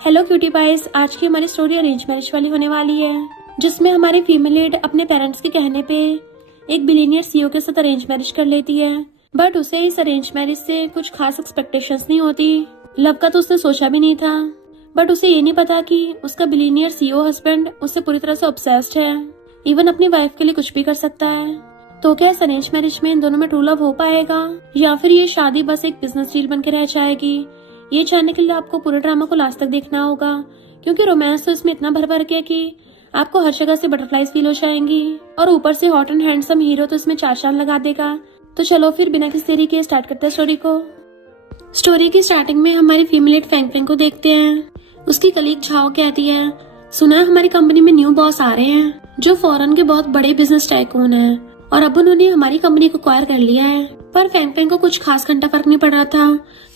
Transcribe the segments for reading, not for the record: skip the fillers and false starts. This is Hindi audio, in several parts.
हेलो क्यूटी पाइस, आज की हमारी स्टोरी अरेंज मैरिज वाली होने वाली है, जिसमें हमारी फीमेल लीड अपने पेरेंट्स के कहने पे एक बिलियनियर सीईओ के साथ अरेंज मैरिज कर लेती है। बट उसे इस अरेंज मैरिज से कुछ खास एक्सपेक्टेशंस नहीं होती। लव का तो उसने सोचा भी नहीं था, बट उसे ये नहीं पता कि उसका बिलियनियर सीईओ हस्बैंड उससे पूरी तरह से ऑब्सेस्ड है, इवन अपनी वाइफ के लिए कुछ भी कर सकता है। तो क्या इस अरेंज मैरिज में इन दोनों में ट्रू लव हो पाएगा, या फिर ये शादी बस एक बिजनेस डील बन के रह जाएगी? ये जानने के लिए आपको पूरे ड्रामा को लास्ट तक देखना होगा, क्योंकि रोमांस तो इसमें इतना भर भर के कि आपको हर जगह से बटरफ्लाईज फील हो जाएंगी, और ऊपर से हॉट एंड हैंडसम हीरो तो इसमें चार चांद लगा देगा। तो चलो फिर बिना किसी देरी के स्टार्ट करते हैं स्टोरी को। स्टोरी की स्टार्टिंग में हमारी फीमेल फैंग फैंग को देखते हैं। उसकी कलीग झाओ कहती है, सुना है हमारी कंपनी में न्यू बॉस आ रहे हैं जो फॉरेन के बहुत बड़े बिजनेस टाइकून हैं, और अब उन्होंने हमारी कंपनी को एक्वायर कर लिया है। पर फैंग फैंग को कुछ खास घंटा फर्क नहीं पड़ रहा था।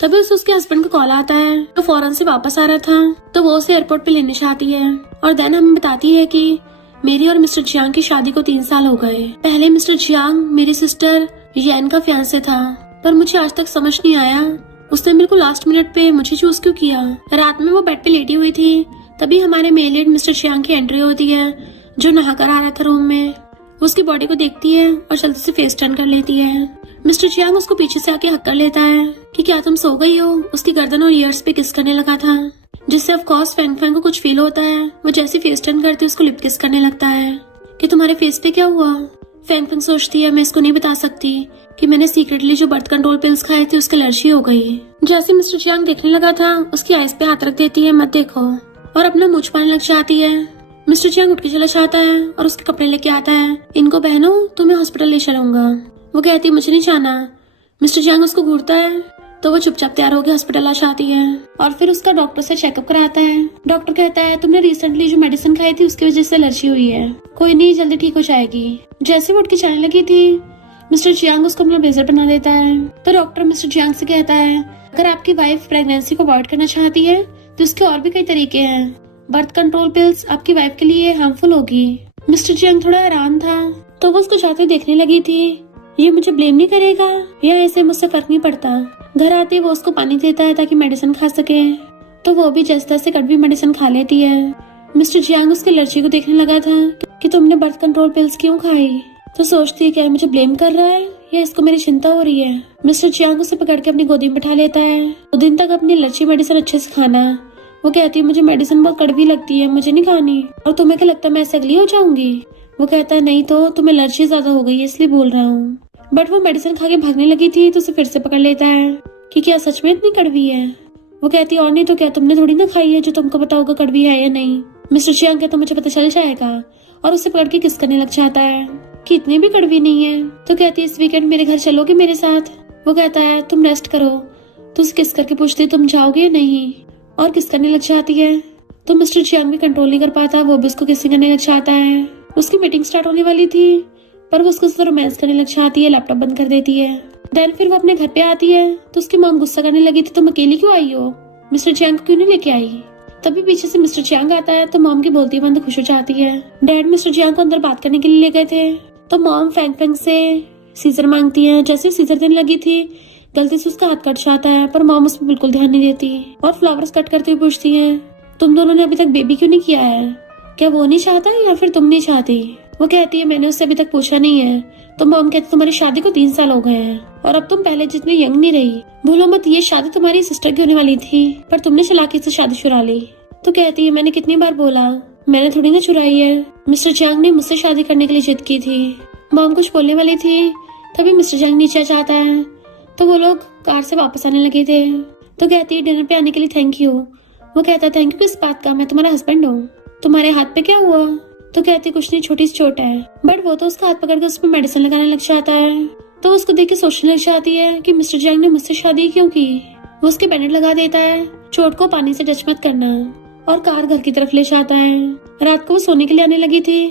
तभी उसे उसके हस्बैंड का कॉल आता है, तो फॉरेन से वापस आ रहा था, तो वो उसे एयरपोर्ट पे लेने चाहती है। और देन हमें बताती है कि मेरी और मिस्टर जियांग की शादी को 3 साल हो गए। पहले मिस्टर जियांग मेरी सिस्टर येन का फियांसे था, पर मुझे आज तक समझ नहीं आया उसने बिल्कुल लास्ट मिनट पे मुझे चूज क्यों किया। रात में वो बेड पे लेटी हुई थी, तभी हमारे मेल लीड मिस्टर जियांग की एंट्री होती है, जो नहाकर आ रहा था रूम में। उसकी बॉडी को देखती है और जल्दी से फेस टर्न कर लेती है। मिस्टर जियांग उसको पीछे से आके हक कर लेता है कि क्या तुम सो गई हो। उसकी गर्दन और ईयर्स पे किस करने लगा था, जिससे ऑफ कोर्स फैंग फैंग को कुछ फील होता है। वो जैसे फेस टर्न करती है उसको लिप किस करने लगता है कि तुम्हारे फेस पे क्या हुआ। फैंग फैंग सोचती है मैं इसको नहीं बता सकती कि मैंने सीक्रेटली जो बर्थ कंट्रोल पिल्स खाए थे उसकी एलर्जी हो गई। जैसे मिस्टर जियांग देखने लगा था, उसकी आइज पे हाथ रख देती है, मत देखो, और अपना मुंह छुपाने लग जाती है। मिस्टर जियांग उठ के चला जाता है और उसके कपड़े लेके आता है। इनको पहनो, तुम्हें हॉस्पिटल ले चलूंगा। वो कहती है मुझे नहीं जाना। मिस्टर जियांग उसको घूरता है, तो वो चुपचाप तैयार होकर हॉस्पिटल आ जाती है, और फिर उसका डॉक्टर से चेकअप कराता है। डॉक्टर कहता है तुमने रिसेंटली जो मेडिसिन खाई थी उसकी वजह से एलर्जी हुई है, कोई नहीं, जल्दी ठीक हो जाएगी। जैसे वो उठ के चलने लगी थी, मिस्टर जियांग उसको अपना ब्लेजर बना देता है। तो डॉक्टर मिस्टर जियांग से कहता है अगर आपकी वाइफ प्रेगनेंसी को अवॉइड करना चाहती है तो उसके और भी कई तरीके हैं। बर्थ कंट्रोल पिल्स आपकी वाइफ के लिए हार्मफुल होगी। मिस्टर जियांग थोड़ा हैरान था, तो वो उसको जाते देखने लगी थी। ये मुझे ब्लेम नहीं करेगा या ऐसे मुझसे फर्क नहीं पड़ता। घर आते वो उसको पानी देता है ताकि मेडिसिन खा सके, तो वो भी जैसे तैसे कड़वी मेडिसिन खा लेती है। मिस्टर जियांग उसके एलर्जी को देखने लगा था कि तुमने बर्थ कंट्रोल पिल्स क्यों खाई, तो सोचती है क्या मुझे ब्लेम कर रहा है या इसको मेरी चिंता हो रही है। मिस्टर जियांग उसे पकड़ के अपनी गोदी में बैठा लेता है। 2 दिन तक अपनी एलर्जी मेडिसिन अच्छे से खाना। वो कहती है मुझे मेडिसिन बहुत कड़वी लगती है, मुझे नहीं खानी। और तुम्हें क्या लगता है मैं ऐसे अगली हो जाऊंगी? वो कहता है नहीं, तो तुम्हें एलर्जी ज्यादा हो गई है इसलिए बोल रहा हूँ। बट वो मेडिसिन खा के भागने लगी थी, तो उसे फिर से पकड़ लेता है कि क्या सच में इतनी कड़वी है। वो कहती है और नहीं तो क्या, तुमने थोड़ी ना खाई है जो तुमको पता होगा कड़वी है या नहीं। मिस्टर जियांग कहता मुझे पता चल जाएगा, और उसे पकड़ के किस करने लग जाता है कि इतनी भी कड़वी नहीं है। तो कहती है इस वीकेंड मेरे घर चलोगे मेरे साथ? वो कहता है तुम रेस्ट करो। तो उसे किस करके पूछती तुम जाओगे या नहीं, और किस करने लग जाती है। तो मिस्टर जियांग भी कंट्रोल नहीं कर पाता, वो भी उसको किसिंग करने लग जाता है। उसकी मीटिंग स्टार्ट होने वाली थी, पर वो उसको साथ रोमांस करने लग जाती है, लैपटॉप बंद कर देती है। देन फिर वो अपने घर पे आती है, तो उसकी मॉम गुस्सा करने लगी थी तुम अकेली क्यों आई हो, मिस्टर जियांग को क्यों नहीं लेके आई। तभी पीछे से मिस्टर जियांग आता है, तो मॉम की बोलती बंद खुश हो जाती है। डैड मिस्टर जियांग को अंदर बात करने के लिए ले गए थे, तो मॉम फैंग फैंग से सीजर मांगती है। जैसे सीजर देने लगी थी, गलती से उसका हाथ कट जाता है, पर मॉम उस पर बिल्कुल ध्यान नहीं देती और फ्लावर्स कट करते हुए पूछती है तुम दोनों ने अभी तक बेबी क्यों नहीं किया है, क्या वो नहीं चाहता या फिर तुम नहीं चाहती। वो कहती है मैंने उससे अभी तक पूछा नहीं है। तो मॉम कहती तुम्हारी शादी को 3 साल हो गए हैं, और अब तुम पहले जितनी यंग नहीं रही। भूलो मत ये शादी तुम्हारी सिस्टर की होने वाली थी, पर तुमने चालाकी से शादी चुरा ली। तो कहती है मैंने कितनी बार बोला, मैंने थोड़ी ना चुराई है, मिस्टर जियांग ने मुझसे शादी करने के लिए जिद की थी। मॉम कुछ बोलने वाली थी, तभी मिस्टर जियांग नीचे आ जाता है, तो वो लोग कार से वापस आने लगे थे। तो कहती है डिनर पे आने के लिए थैंक यू। वो कहता है थैंक यू किस बात का, मैं तुम्हारा हस्बैंड हूँ, तुम्हारे हाथ पे क्या हुआ। तो कहती कुछ नहीं, छोटी सी चोट है। बट वो तो उसका हाथ पकड़ के उस पर मेडिसिन लगाने लग जाता है, तो उसको देख के सोचने लग जाती है कि मिस्टर जियांग ने मुझसे शादी क्यों की। वो उसके बैंडेज लगा देता है, चोट को पानी से टच मत करना, और कार घर की तरफ ले जाता है। रात को वो सोने के लिए आने लगी थी,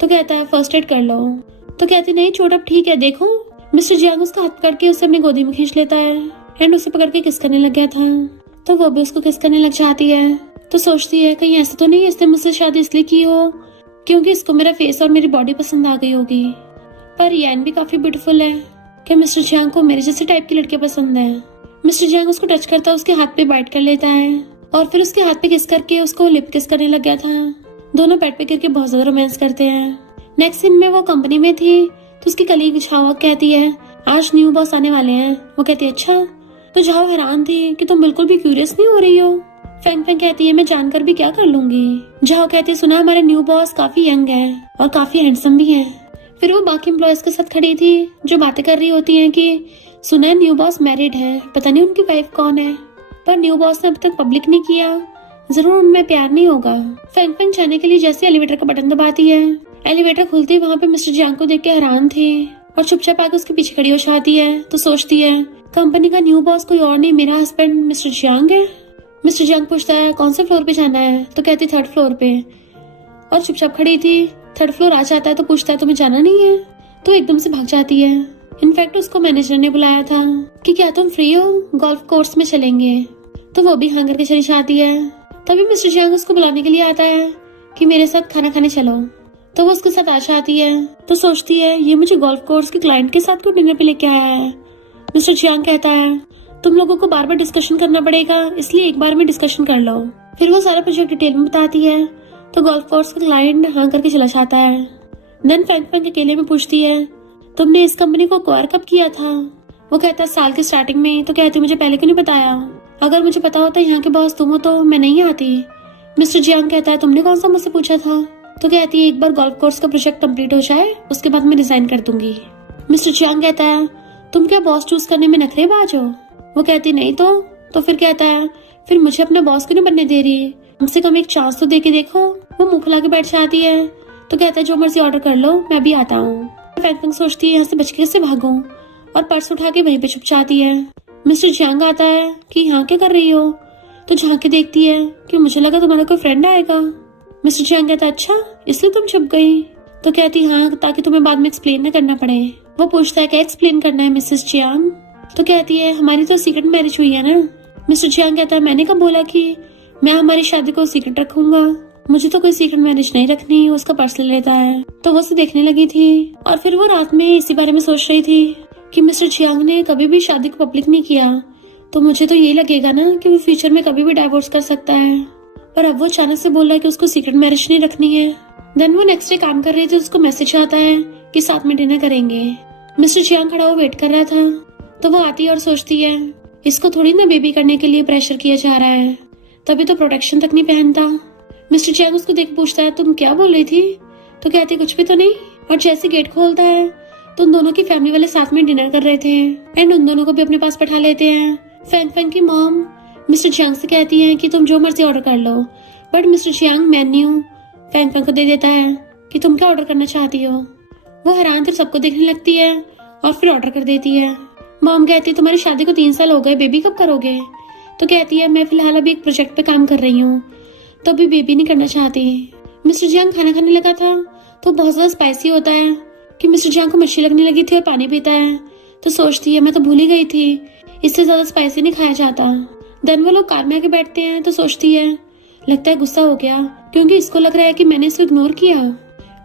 तो कहता है फर्स्ट एड कर लो। तो कहती नहीं चोट अब ठीक है देखो। मिस्टर जियांग उसका हाथ पकड़ के उसे अपनी गोदी में खींच लेता है, एंड उसे पकड़ के किस करने लग गया था, तो वो भी उसको किस करने लग जाती है। तो सोचती है कहीं ऐसा तो नहीं इसने मुझसे शादी इसलिए की हो क्योंकि इसको मेरा फेस और मेरी बॉडी पसंद आ गई होगी। पर येन भी काफी ब्यूटीफुल है, क्या मिस्टर जियांग को मेरे जैसे टाइप की लड़कियां पसंद है। मिस्टर जियांग उसको टच करता है, उसके हाथ पे बाइट कर लेता है, और फिर उसके हाथ पे किस करके उसको लिप किस करने लग गया था। दोनों बेड पे गिर के बहुत ज्यादा रोमांस करते हैं। नेक्स्ट सीन में वो कंपनी में थी तो उसकी कलीग झाओ कहती है आज न्यू बॉस आने वाले हैं। वो कहती है अच्छा। तो झाओ हैरान थी कि तुम बिल्कुल भी क्यूरियस नहीं हो रही हो। फैंग फैंग कहती है मैं जानकर भी क्या कर लूंगी। झाओ कहती है सुना हमारे न्यू बॉस काफी यंग है और काफी हैंडसम भी है। फिर वो बाकी एम्प्लॉयज के साथ खड़ी थी जो बातें कर रही होती हैं कि सुना है न्यू बॉस मैरिड है, पता नहीं उनकी वाइफ कौन है, पर न्यू बॉस ने अब तक पब्लिक नहीं किया, जरूर उनमें प्यार नहीं होगा। फैंग फैंग जाने के लिए जैसे एलिवेटर का बटन दबाती है, एलिवेटर खुलती है, वहाँ पे मिस्टर जियांग को देख के हैरान थी और चुपचाप आके उसके पीछे खड़ी हो जाती है। तो सोचती है कंपनी का न्यू बॉस कोई और नहीं मेरा हस्बैंड मिस्टर जियांग है। मिस्टर जियांग पूछता है कौन से फ्लोर पे जाना है, तो कहती 3rd फ्लोर पे, और चुपचाप खड़ी थी। 3rd फ्लोर आ जाता है तो पूछता है तुम्हें जाना नहीं है, तो एकदम से भाग जाती है। इनफैक्ट उसको मैनेजर ने बुलाया था कि क्या तुम फ्री हो, गोल्फ कोर्स में चलेंगे, तो वो भी हाँ करके चली जाती है। तभी मिस्टर जियांग उसको बुलाने के लिए आता है कि मेरे साथ खाना खाने चलो, तो वो उसके साथ आ जाती है। तो सोचती है ये मुझे गोल्फ कोर्स के क्लाइंट के साथ क्यों डिनर पे लेके आया है। मिस्टर जियांग कहता है तुम लोगों को बार बार डिस्कशन करना पड़ेगा, इसलिए एक बार में डिस्कशन कर लो। फिर वो सारा प्रोजेक्ट डिटेल में बताती है, तो गोल्फ कोर्स का क्लाइंट हाँ करके चला जाता है। देन फैंग फैंग अकेले में पूछती है तुमने इस कंपनी को एक्वायर कब किया था। वो कहता है साल के स्टार्टिंग में। तो कहती मुझे पहले क्यों नहीं बताया, अगर मुझे पता होता यहाँ के बॉस तुम हो तो मैं नहीं आती। मिस्टर जियांग कहता है तुमने कौन सा मुझसे पूछा था। तो कहती है एक बार गोल्फ कोर्स का प्रोजेक्ट कंप्लीट हो जाए उसके बाद मैं रिजाइन कर दूंगी। मिस्टर जियांग कहता है तुम क्या बॉस चूज करने में नखरेबाज हो। वो कहती नहीं तो फिर कहता है फिर मुझे अपने बॉस क्यों नहीं बनने दे रही, कम से कम एक चांस तो दे के देखो। वो मुंह फुला के बैठ जाती है। तो कहता है जो मर्जी ऑर्डर कर लो मैं भी आता हूँ। फैंग फैंग सोचती है यहाँ से बच के कैसे भागूं, और पर्स उठा के वहीं पे छुप जाती है। मिस्टर जियांग आता है कि यहाँ क्या कर रही हो, तो झांक के देखती है कि मुझे लगा तुम्हारा कोई फ्रेंड आएगा। मिस्टर जियांग कहता है अच्छा इसलिए तुम छुप गई। तो कहती हाँ ताकि तुम्हें बाद में एक्सप्लेन न करना पड़े। वो पूछता है क्या एक्सप्लेन करना है मिसेस जियांग। तो कहती है हमारी तो सीक्रेट मैरिज हुई है ना। मिस्टर जियांग कहता है मैंने कब बोला कि मैं हमारी शादी को सीक्रेट रखूंगा, मुझे तो कोई सीक्रेट मैरिज नहीं रखनी। उसका पर्स ले लेता है। तो वो उसे देखने लगी थी और फिर वो रात में इसी बारे में सोच रही थी कि मिस्टर जियांग ने कभी भी शादी को पब्लिक नहीं किया, तो मुझे तो ये लगेगा ना कि वो फ्यूचर में कभी भी डाइवोर्स कर सकता है। पर अब वो अचानक से बोल रहा है कि उसको सीक्रेट मैरिज नहीं रखनी है। देन वो नेक्स्ट डे काम कर रही थी, उसको मैसेज आता है कि साथ में डिनर करेंगे। मिस्टर जियांग खड़ा वो वेट कर रहा था। तो वो आती है और सोचती है इसको थोड़ी ना बेबी करने के लिए प्रेशर किया जा रहा है, तभी तो प्रोटेक्शन तक नहीं पहनता। मिस्टर जियांग उसको देख पूछता है तुम क्या बोल रही थी। तो कहती कुछ भी तो नहीं। और जैसे गेट खोलता है तो उन दोनों की फैमिली वाले साथ में डिनर कर रहे थे एंड उन दोनों को भी अपने पास बैठा लेते हैं। फैंग फैंग की मॉम मिस्टर जियांग से कहती है कि तुम जो मर्जी ऑर्डर कर लो, but mister Jiang menu Fang Fang को दे देता है कि तुम क्या ऑर्डर करना चाहती हो। वो हैरान फिर सबको देखने लगती है और फिर ऑर्डर कर देती है। मॉम कहती है तुम्हारी शादी को 3 साल हो गए, बेबी कब करोगे। तो कहती है मैं फिलहाल अभी एक प्रोजेक्ट पे काम कर रही हूँ, तो अभी बेबी नहीं करना चाहती। मिस्टर जियांग खाना खाने लगा था तो बहुत ज्यादा स्पाइसी होता है कि मिस्टर जियांग को मच्छी लगने लगी थी और पानी पीता है। तो सोचती है मैं तो भूल ही गई थी, इससे ज्यादा स्पाइसी नहीं खाया जाता। देन वो लोग कार में आके बैठते हैं। तो सोचती है लगता है गुस्सा हो गया, क्योंकि इसको लग रहा है कि मैंने इसको इग्नोर किया,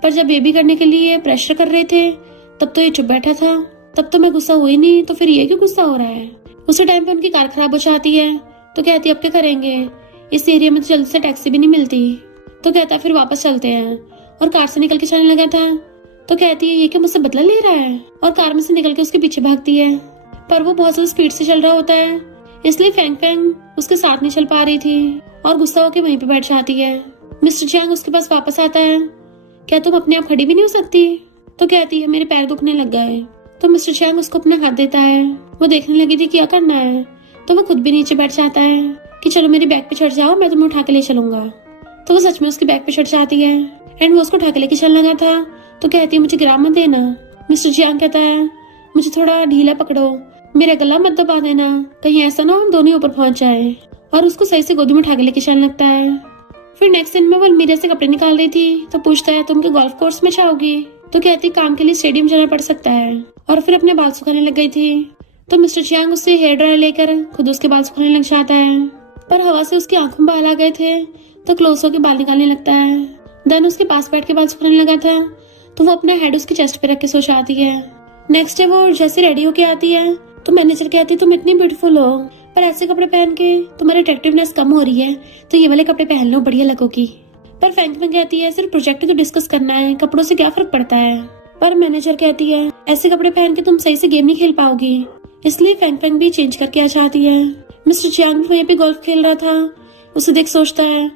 पर जब बेबी करने के लिए प्रेशर कर रहे थे तब तो ये चुप बैठा था, तब तो मैं गुस्सा हुई नहीं, तो फिर ये क्यों गुस्सा हो रहा है। उसी टाइम पे उनकी कार खराब हो जाती है। तो कहती अब क्या करेंगे, इस एरिया में तो जल्दी से टैक्सी भी नहीं मिलती। तो कहता फिर वापस चलते हैं, और कार से निकल के चलने लगा था। तो कहती है ये क्या मुझसे बदला ले रहा है, और कार में से निकल के उसके पीछे भागती है। पर वो बहुत ज्यादा स्पीड से चल रहा होता है, इसलिए फैंग फैंग उसके साथ नहीं चल पा रही थी और गुस्सा होकर वहीं पे बैठ जाती है। मिस्टर जियांग उसके पास वापस आता है, क्या तुम अपने आप खड़ी भी नहीं हो सकती। तो कहती है मेरे पैर दुखने लग गए। तो मिस्टर जियांग उसको अपना हाथ देता है। वो देखने लगी थी क्या करना है, तो वो खुद भी नीचे बैठ जाता है कि चलो मेरी बैग पे चढ़ जाओ, मैं तुम्हें उठा के ले चलूंगा। तो वो सच में उसकी बैग पे चढ़ जाती है एंड वो उसको उठा के लेके चलने लगा था। तो कहती है मुझे गिरा मत देना। मिस्टर जियांग कहता है मुझे थोड़ा ढीला पकड़ो, मेरा गला मत दबा देना, कहीं ऐसा ना हम दोनों ऊपर पहुंच जाए। और उसको सही से गोदी में उठा के लेके चलने लगता है। फिर नेक्स्ट दिन में वो अलमीरा से कपड़े निकाल रही थी। तो पूछता है तुम क्या गोल्फ कोर्स में जाओगी। तो कहती काम के लिए स्टेडियम जाना पड़ सकता है, और फिर अपने बाल सुखाने लग गई थी। तो मिस्टर जियांग उससे हेयर ड्रायर लेकर खुद उसके बाल सुखाने लग जाता है, पर हवा से उसकी आंखों में बाल आ गए थे तो क्लोज होकर बाल निकालने लगता है। देन उसके पास बैठ के बाल सुखाने लगा था, तो वो अपना हेड उसकी चेस्ट पे रख के सो जाती है। नेक्स्ट डे वो जैसे रेडी होके आती है तो मैनेजर कहती तुम इतनी ब्यूटीफुल हो, पर ऐसे कपड़े पहन के तुम्हारी अट्रैक्टिवनेस कम हो रही है, तो ये वाले कपड़े पहन लो, बढ़िया लगोगी। पर फैंग फैंग कहती है सिर्फ प्रोजेक्ट तो डिस्कस करना है, कपड़ों से क्या फर्क पड़ता है। पर मैनेजर कहती है ऐसे कपड़े पहन के तुम सही से गेम नहीं खेल पाओगी, इसलिए फैंग फैंग भी चेंज करके आ चाहती है। मिस्टर जियांग वहीं पे गोल्फ खेल रहा था, उसे देख सोचता है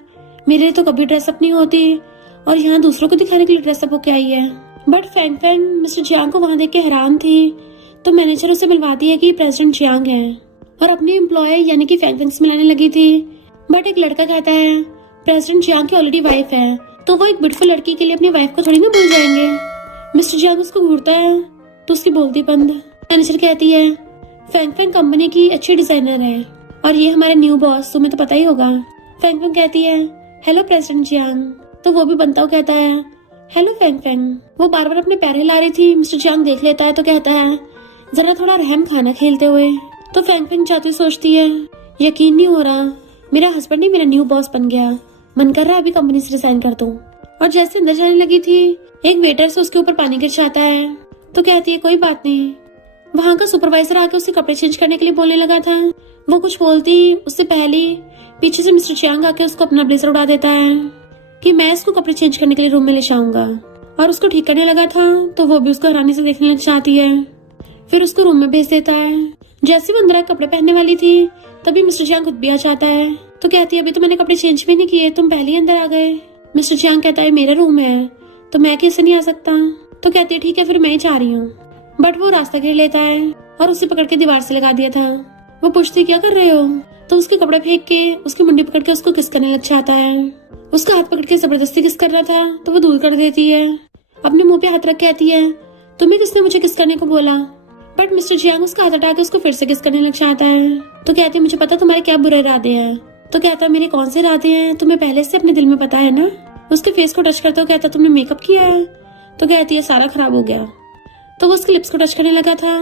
मेरे लिए तो कभी ड्रेसअप नहीं होती और यहाँ दूसरों को दिखाने के लिए ड्रेसअप होके आई है। But Fang Fang mister Jiang को वहाँ देख के हैरान थी, तो मैनेजर उसे मिलवाती है कि प्रेसिडेंट जियांग है और अपनी एम्प्लॉय यानी कि फैंग फैंग से मिलाने लगी थी। बट एक लड़का कहता है प्रेसिडेंट जियांग की ऑलरेडी वाइफ है, तो वो एक ब्यूटीफुल लड़की के लिए अपनी वाइफ को थोड़ी ना भूल जाएंगे। मिस्टर जियांग उसको घूरता है तो उसकी बोलती बंद। मैनेजर कहती है फैंग फैंग कंपनी की अच्छी डिजाइनर है और ये हमारे न्यू बॉस, तुम्हें तो पता ही होगा। फैंग फैंग कहती है हेलो प्रेसिडेंट जियांग, तो वो भी बनता हुआ कहता है हेलो फैंग फैंग। वो बार बार अपने पैर हिला रही थी, मिस्टर जियांग देख लेता है तो कहता है जरा थोड़ा रहम खाना खेलते हुए। तो फैंग फैंग जाती सोचती है यकीन नहीं हो रहा, मेरा हस्बैंड ही मेरा न्यू बॉस बन गया, मन कर रहा है अभी कंपनी से रिजाइन कर दूं। और जैसे अंदर जाने लगी थी एक वेटर से उसके ऊपर पानी गिर जाता है, तो कहती है कोई बात नहीं। वहाँ का सुपरवाइजर आके उसके कपड़े चेंज करने के लिए बोलने लगा था, वो कुछ बोलती उससे पहले पीछे से मिस्टर जियांग आके उसको अपना ब्लेजर उड़ा देता है कि मैं इसको कपड़े चेंज करने के लिए रूम में ले जाऊंगा। और उसको ठीक करने लगा था तो वो भी उसको हैरानी से देखने लग जाती है, फिर उसको रूम में भेज देता है। जैसे वो अंदर कपड़े पहनने वाली थी तभी मिस्टर जियांग खुद भी आ जाता है, तो कहती है अभी तो मैंने कपड़े चेंज भी नहीं किए, तुम पहले ही अंदर आ गए। मिस्टर जियांग कहता है मेरा रूम है तो मैं कैसे नहीं आ सकता, तो कहती है ठीक है फिर मैं ही जा रही हूँ। बट वो रास्ता घेर लेता है और उसे पकड़ के दीवार से लगा दिया था। वो पूछती क्या कर रहे हो, तो उसके कपड़े फेंक के उसकी मुंडी पकड़ के उसको किस करने लग जाता है। उसका हाथ पकड़ के जबरदस्ती किस कर रहा था तो वो दूर कर देती है, अपने मुंह पे हाथ रख कहती है तुम्हें किसने मुझे किस करने को बोला। बट मिस्टर जियांग उसका हाथ हटा के उसको फिर से किस करने लग जाता है, तो कहती है मुझे पता तुम्हारे क्या बुरे इरादे हैं। तो कहता है मेरे कौन से इरादे हैं तुम्हें पहले से अपने दिल में पता है ना। उसके फेस को टच करता हुआ कहता तुमने मेकअप किया है, तो कहती है सारा खराब हो गया। तो वो उसके लिप्स को टच करने लगा था,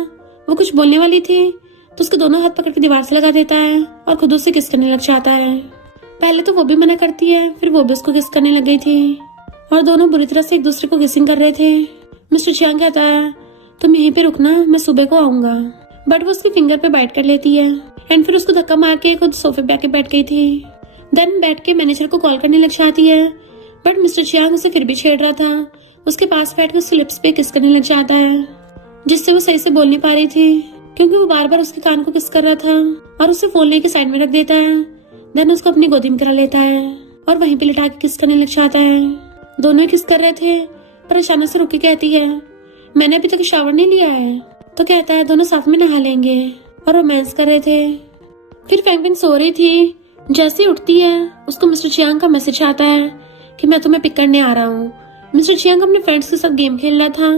वो कुछ बोलने वाली थी तो उसके दोनों हाथ पकड़ के दीवार से लगा देता है और खुद उससे किस करने लग जाता है। पहले तो वो भी मना करती है, फिर वो भी उसको किस करने लग गई थी और दोनों बुरी तरह से एक दूसरे को किसिंग कर रहे थे। मिस्टर जियांग कहता है तुम यहीं पे रुकना, मैं सुबह को आऊंगा। बट वो उसकी फिंगर पे बाइट कर लेती है एंड फिर उसको धक्का मार के खुद सोफे पे आके बैठ गई थी। देन बैठ के मैनेजर को कॉल करने लग जाती है, बट मिस्टर जियांग उसे फिर भी छेड़ रहा था, उसके पास बैठ के उसके लिप्स पे किस करने लग जाता है, जिससे वो सही से बोल नहीं पा रही थी क्योंकि वो बार बार उसके कान को किस कर रहा था। और उसे फोन लेके साइड में रख देता है, देन उसको अपनी गोदी में करा लेता है और वहीं पे लिटा के किस करने लग जाता है। दोनों ही किस कर रहे थे पर अचानक से रुक के कहती है मैंने अभी तक शावर नहीं लिया है, तो कहता है दोनों साथ में नहा लेंगे और रोमांस कर रहे थे। फिर फैंग फैंग सो रही थी, जैसे ही उठती है उसको मिस्टर जियांग का मैसेज आता है कि मैं तुम्हें पिक करने आ रहा हूँ। मिस्टर जियांग अपने फ्रेंड्स के साथ गेम खेल रहा था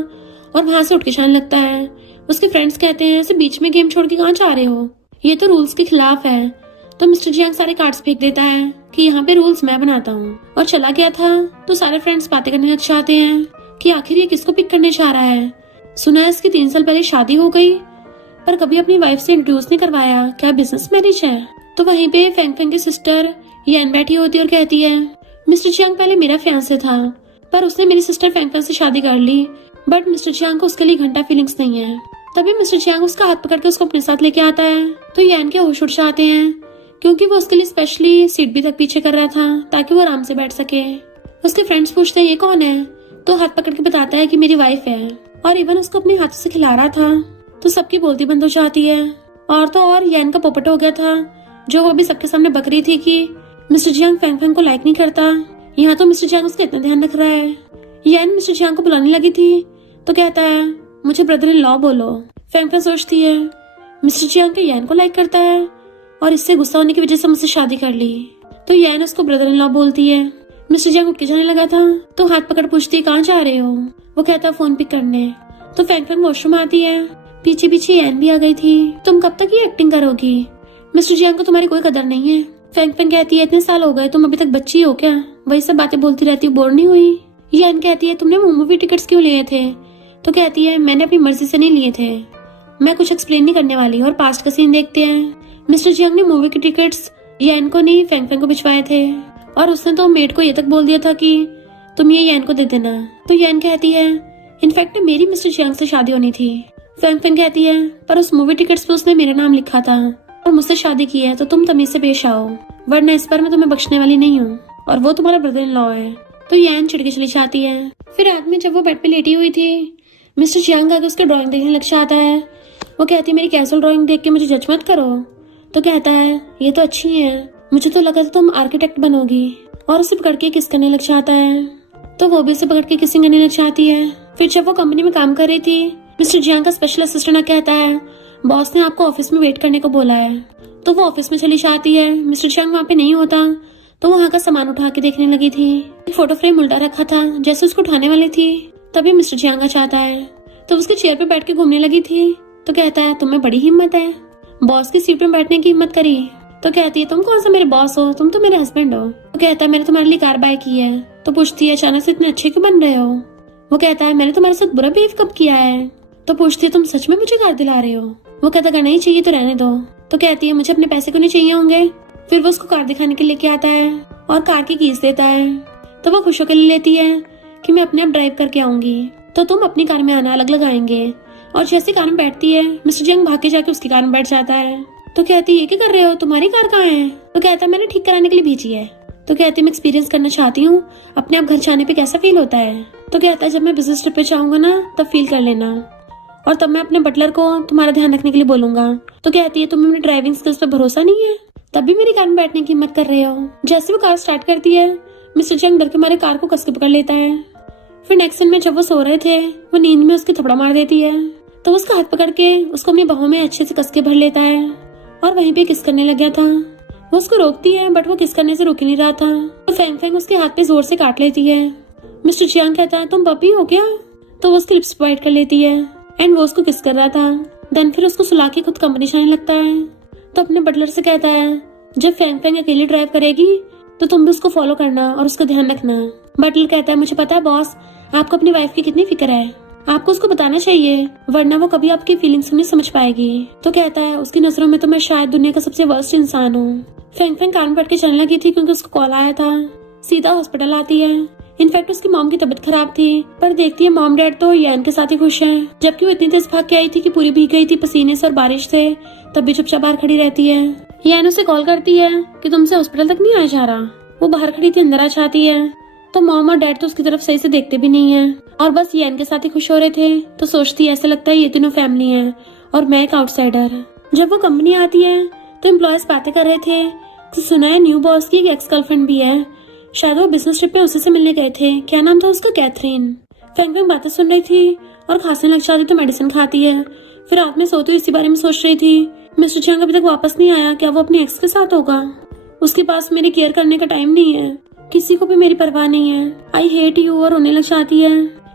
और वहां से उठ के जाने लगता है। उसके फ्रेंड्स कहते हैं ऐसे बीच में गेम छोड़ के कहाँ जा रहे हो, ये तो रूल्स के खिलाफ है। तो मिस्टर जियांग सारे कार्ड्स फेंक देता है कि यहाँ पे रूल्स मैं बनाता हूँ और चला गया था। तो सारे फ्रेंड्स बातें करने लग जाते हैं कि आखिर ये किसको पिक करने जा रहा है। सुना है इसकी 3 साल पहले शादी हो गई पर कभी अपनी वाइफ से इंट्रोड्यूस नहीं करवाया, क्या बिजनेस मैरिज है। तो वहीं पे फैंग फैंग की सिस्टर यान बैठी होती है और कहती है मिस्टर जियांग पहले मेरा फियांसे था पर उसने मेरी सिस्टर फैंग फैंग से शादी कर ली, बट मिस्टर जियांग को उसके लिए घंटा फीलिंग्स नहीं है। तभी मिस्टर जियांग उसका हाथ पकड़ के उसको अपने साथ लेके आता है, तो यान के होश उड़ जाते हैं क्योंकि वो उसके लिए स्पेशली सीट भी तक पीछे कर रहा था ताकि वो आराम से बैठ सके। उसके फ्रेंड्स पूछते हैं ये कौन है, तो हाथ पकड़ के बताता है कि मेरी वाइफ है और इवन उसको अपने हाथों से खिला रहा था। तो सबकी बोलती बंद हो जाती है और तो और यान का पोपट हो गया था, जो वो भी सबके सामने बक रही थी कि मिस्टर जियांग फैंग फैंग को लाइक नहीं करता, यहाँ तो मिस्टर जियांग उसका इतना ध्यान रख रहा है। यान मिस्टर जियांग को बुलाने लगी थी तो कहता है मुझे ब्रदर इन लॉ बोलो। फैंग फैंग सोचती है मिस्टर जियांग के यान को लाइक करता है और इससे गुस्सा होने की वजह से मुझसे शादी कर ली, तो यान उसको ब्रदर इन लॉ बोलती है। मिस्टर जियांग उठ के जाने लगा था तो हाथ पकड़ पूछती कहाँ जा रहे हो, वो कहता फोन पिक करने। तो फैंग फैंग वॉशरूम आती है, पीछे पीछे यान भी आ गई थी। तुम कब तक ये एक्टिंग करोगी, मिस्टर जियांग को तुम्हारी कोई कदर नहीं है। फैंग फैंग कहती है इतने साल हो गए तुम अभी तक बच्ची हो क्या, वही सब बातें बोलती रहती हो, बोर नहीं हुई। यान कहती है तुमने वो मूवी टिकट्स क्यों लिए थे, तो कहती है मैंने अपनी मर्जी से नहीं लिए थे, मैं कुछ एक्सप्लेन नहीं करने वाली। और पास्ट का सीन देखते हैं। मिस्टर जियांग ने मूवी के टिकट्स यान को नहीं फैंग फैंग को भिजवाए थे और उसने तो मेड को ये तक बोल दिया था कि तुम ये यान को दे देना। तो यान कहती है इनफैक्ट मेरी मिस्टर जियांग से शादी होनी थी। फैंग फैंग कहती है पर उस मूवी टिकट्स पे उसने मेरा नाम लिखा था और मुझसे शादी की है तो तुम तमीज से पेश आओ, वरना इस पर मैं तुम्हें बख्शने वाली नहीं हूँ। और वो तुम्हारा ब्रदर इन लॉ है। तो यैन चिढ़ के चली जाती है। फिर रात में जब वो बेड पे लेटी हुई थी, मिस्टर जियांग आके उसके ड्राइंग देखने लग जाता है। वो कहती है मेरी कैजुअल ड्राइंग देख के मुझे जज मत करो। तो कहता है ये तो अच्छी है, मुझे तो लगा था तुम आर्किटेक्ट बनोगी। और उसे पकड़ के किस करने लग जाता है, तो वो भी उसे पकड़ के किसिंग करने लग जाती है। फिर जब वो कंपनी में काम कर रही थी, मिस्टर जियांग का स्पेशल असिस्टेंट कहता है बॉस ने आपको ऑफिस में वेट करने को बोला है। तो वो ऑफिस में चली जाती है। मिस्टर जियांग वहाँ पे नहीं होता, तो वहाँ का सामान उठा के देखने लगी थी। एक फोटो फ्रेम उल्टा रखा था, जैसे उसको उठाने वाली थी तभी मिस्टर जियांग आ जाता है। तो उसके चेयर पे बैठ के घूमने लगी थी। तो कहता है तुम्हें बड़ी हिम्मत है, बॉस की सीट में बैठने की हिम्मत करी। तो कहती है तुम कौन सा मेरे बॉस हो, तुम तो मेरे हस्बैंड हो। तो कहता है मैंने तुम्हारे लिए कार बाय की है। तो पूछती है अचानक से इतने अच्छे क्यों बन रहे हो। वो कहता है मैंने तुम्हारे साथ बुरा बिहेव कब किया है। तो पूछती है तुम सच में मुझे कार दिला रहे हो। वो कहता है नहीं चाहिए तो रहने दो। तो कहती है मुझे अपने पैसे को नहीं चाहिए होंगे। फिर वो उसको कार दिखाने के लिए लेके आता है और कार की कीज देता है। तो वो खुश होकर ले लेती है कि मैं अपने आप ड्राइव करके आऊंगी, तो तुम अपनी कार में आना, अलग लगाएंगे। और जैसी कार में बैठती है, मिस्टर जियांग भाग के जाके उसकी कार में बैठ जाता है। तो कहती है ये क्या कर रहे हो, तुम्हारी कार कहाँ है। तो कहता है मैंने ठीक कराने के लिए भेजी है। तो कहती है मैं एक्सपीरियंस करना चाहती हूँ अपने आप घर जाने पे कैसा फील होता है। तो कहता है जब मैं बिजनेस ट्रिप पे जाऊंगा ना तब फील कर लेना, और तब मैं अपने बटलर को तुम्हारा ध्यान रखने के लिए बोलूंगा। तो कहती है तुम्हें मेरी ड्राइविंग स्किल्स पे भरोसा नहीं है, तब भी मेरी कार में बैठने की हिम्मत कर रहे हो। जैसे वो कार स्टार्ट करती है, मिस्टर जियांग डर के मारे कार को कस के पकड़ लेता है। फिर नेक्स्ट सीन में जब वो सो रहे थे, वो नींद में उसकी थपड़ा मार देती है। तो उसका हाथ पकड़ के उसको अपनी बाहों में अच्छे से कस के भर लेता है और वहीं पे किस करने लग गया था। वो उसको रोकती है बट वो किस करने से रुक ही नहीं रहा था। तो फेंग फेंग उसके हाथ पे जोर से काट लेती है। मिस्टर जियांग कहता है तुम पपी हो क्या। तो वो उसकी लिप्स बाइट कर लेती है एंड वो उसको किस कर रहा था। देन फिर उसको सुला के खुद कंपनी जाने लगता है। तो अपने बटलर से कहता है जब फेंग फेंग अकेली ड्राइव करेगी तो तुम भी उसको फॉलो करना और उसका ध्यान रखना। बटलर कहता है मुझे पता है बॉस, आपको अपनी वाइफ की कितनी फिक्र है, आपको उसको बताना चाहिए वरना वो कभी आपकी फीलिंग्स नहीं समझ पाएगी। तो कहता है उसकी नजरों में तो मैं शायद दुनिया का सबसे वर्स्ट इंसान हूँ। फेंग फेंग कान पट के चलने लगी थी क्योंकि उसको कॉल आया था। सीधा हॉस्पिटल आती है। इनफैक्ट उसकी मॉम की तबीयत खराब थी, पर देखती है मॉम डैड तो यान के साथ ही खुश हैं, जबकि वो इतनी तेज भाग के आई थी कि पूरी भीग गई थी पसीने से और बारिश से, तब भी चुपचाप बाहर खड़ी रहती है। यान उसे कॉल करती है कि तुमसे हॉस्पिटल तक नहीं आया जा रहा। वो बाहर खड़ी थी, अंदर आ जाती है तो मॉम और डैड तो उसकी तरफ सही से देखते भी नहीं है और बस यान के साथ ही खुश हो रहे थे। तो सोचती है ऐसा लगता है ये तीनों फैमिली है और मैं एक आउटसाइडर। जब वो कंपनी आती है तो एम्प्लॉयज बातें कर रहे थे कि सुना है न्यू बॉस की एक एक्स गर्लफ्रेंड भी है, शायद वो बिजनेस ट्रिप पे उसी से मिलने गए थे। क्या नाम था उसका, कैथरीन। फेंग फेंग बातें सुन रही थी और खांसने लग जाती तो मेडिसिन खाती है। फिर रात में सोती हुई इसी बारे में सोच रही थी मिस्टर जियांग अभी तक वापस नहीं आया, क्या वो अपनी एक्स के साथ होगा। उसके पास मेरी केयर करने का टाइम नहीं है, किसी को भी मेरी परवाह नहीं है, आई हेट यू, और रोने लग जाती है।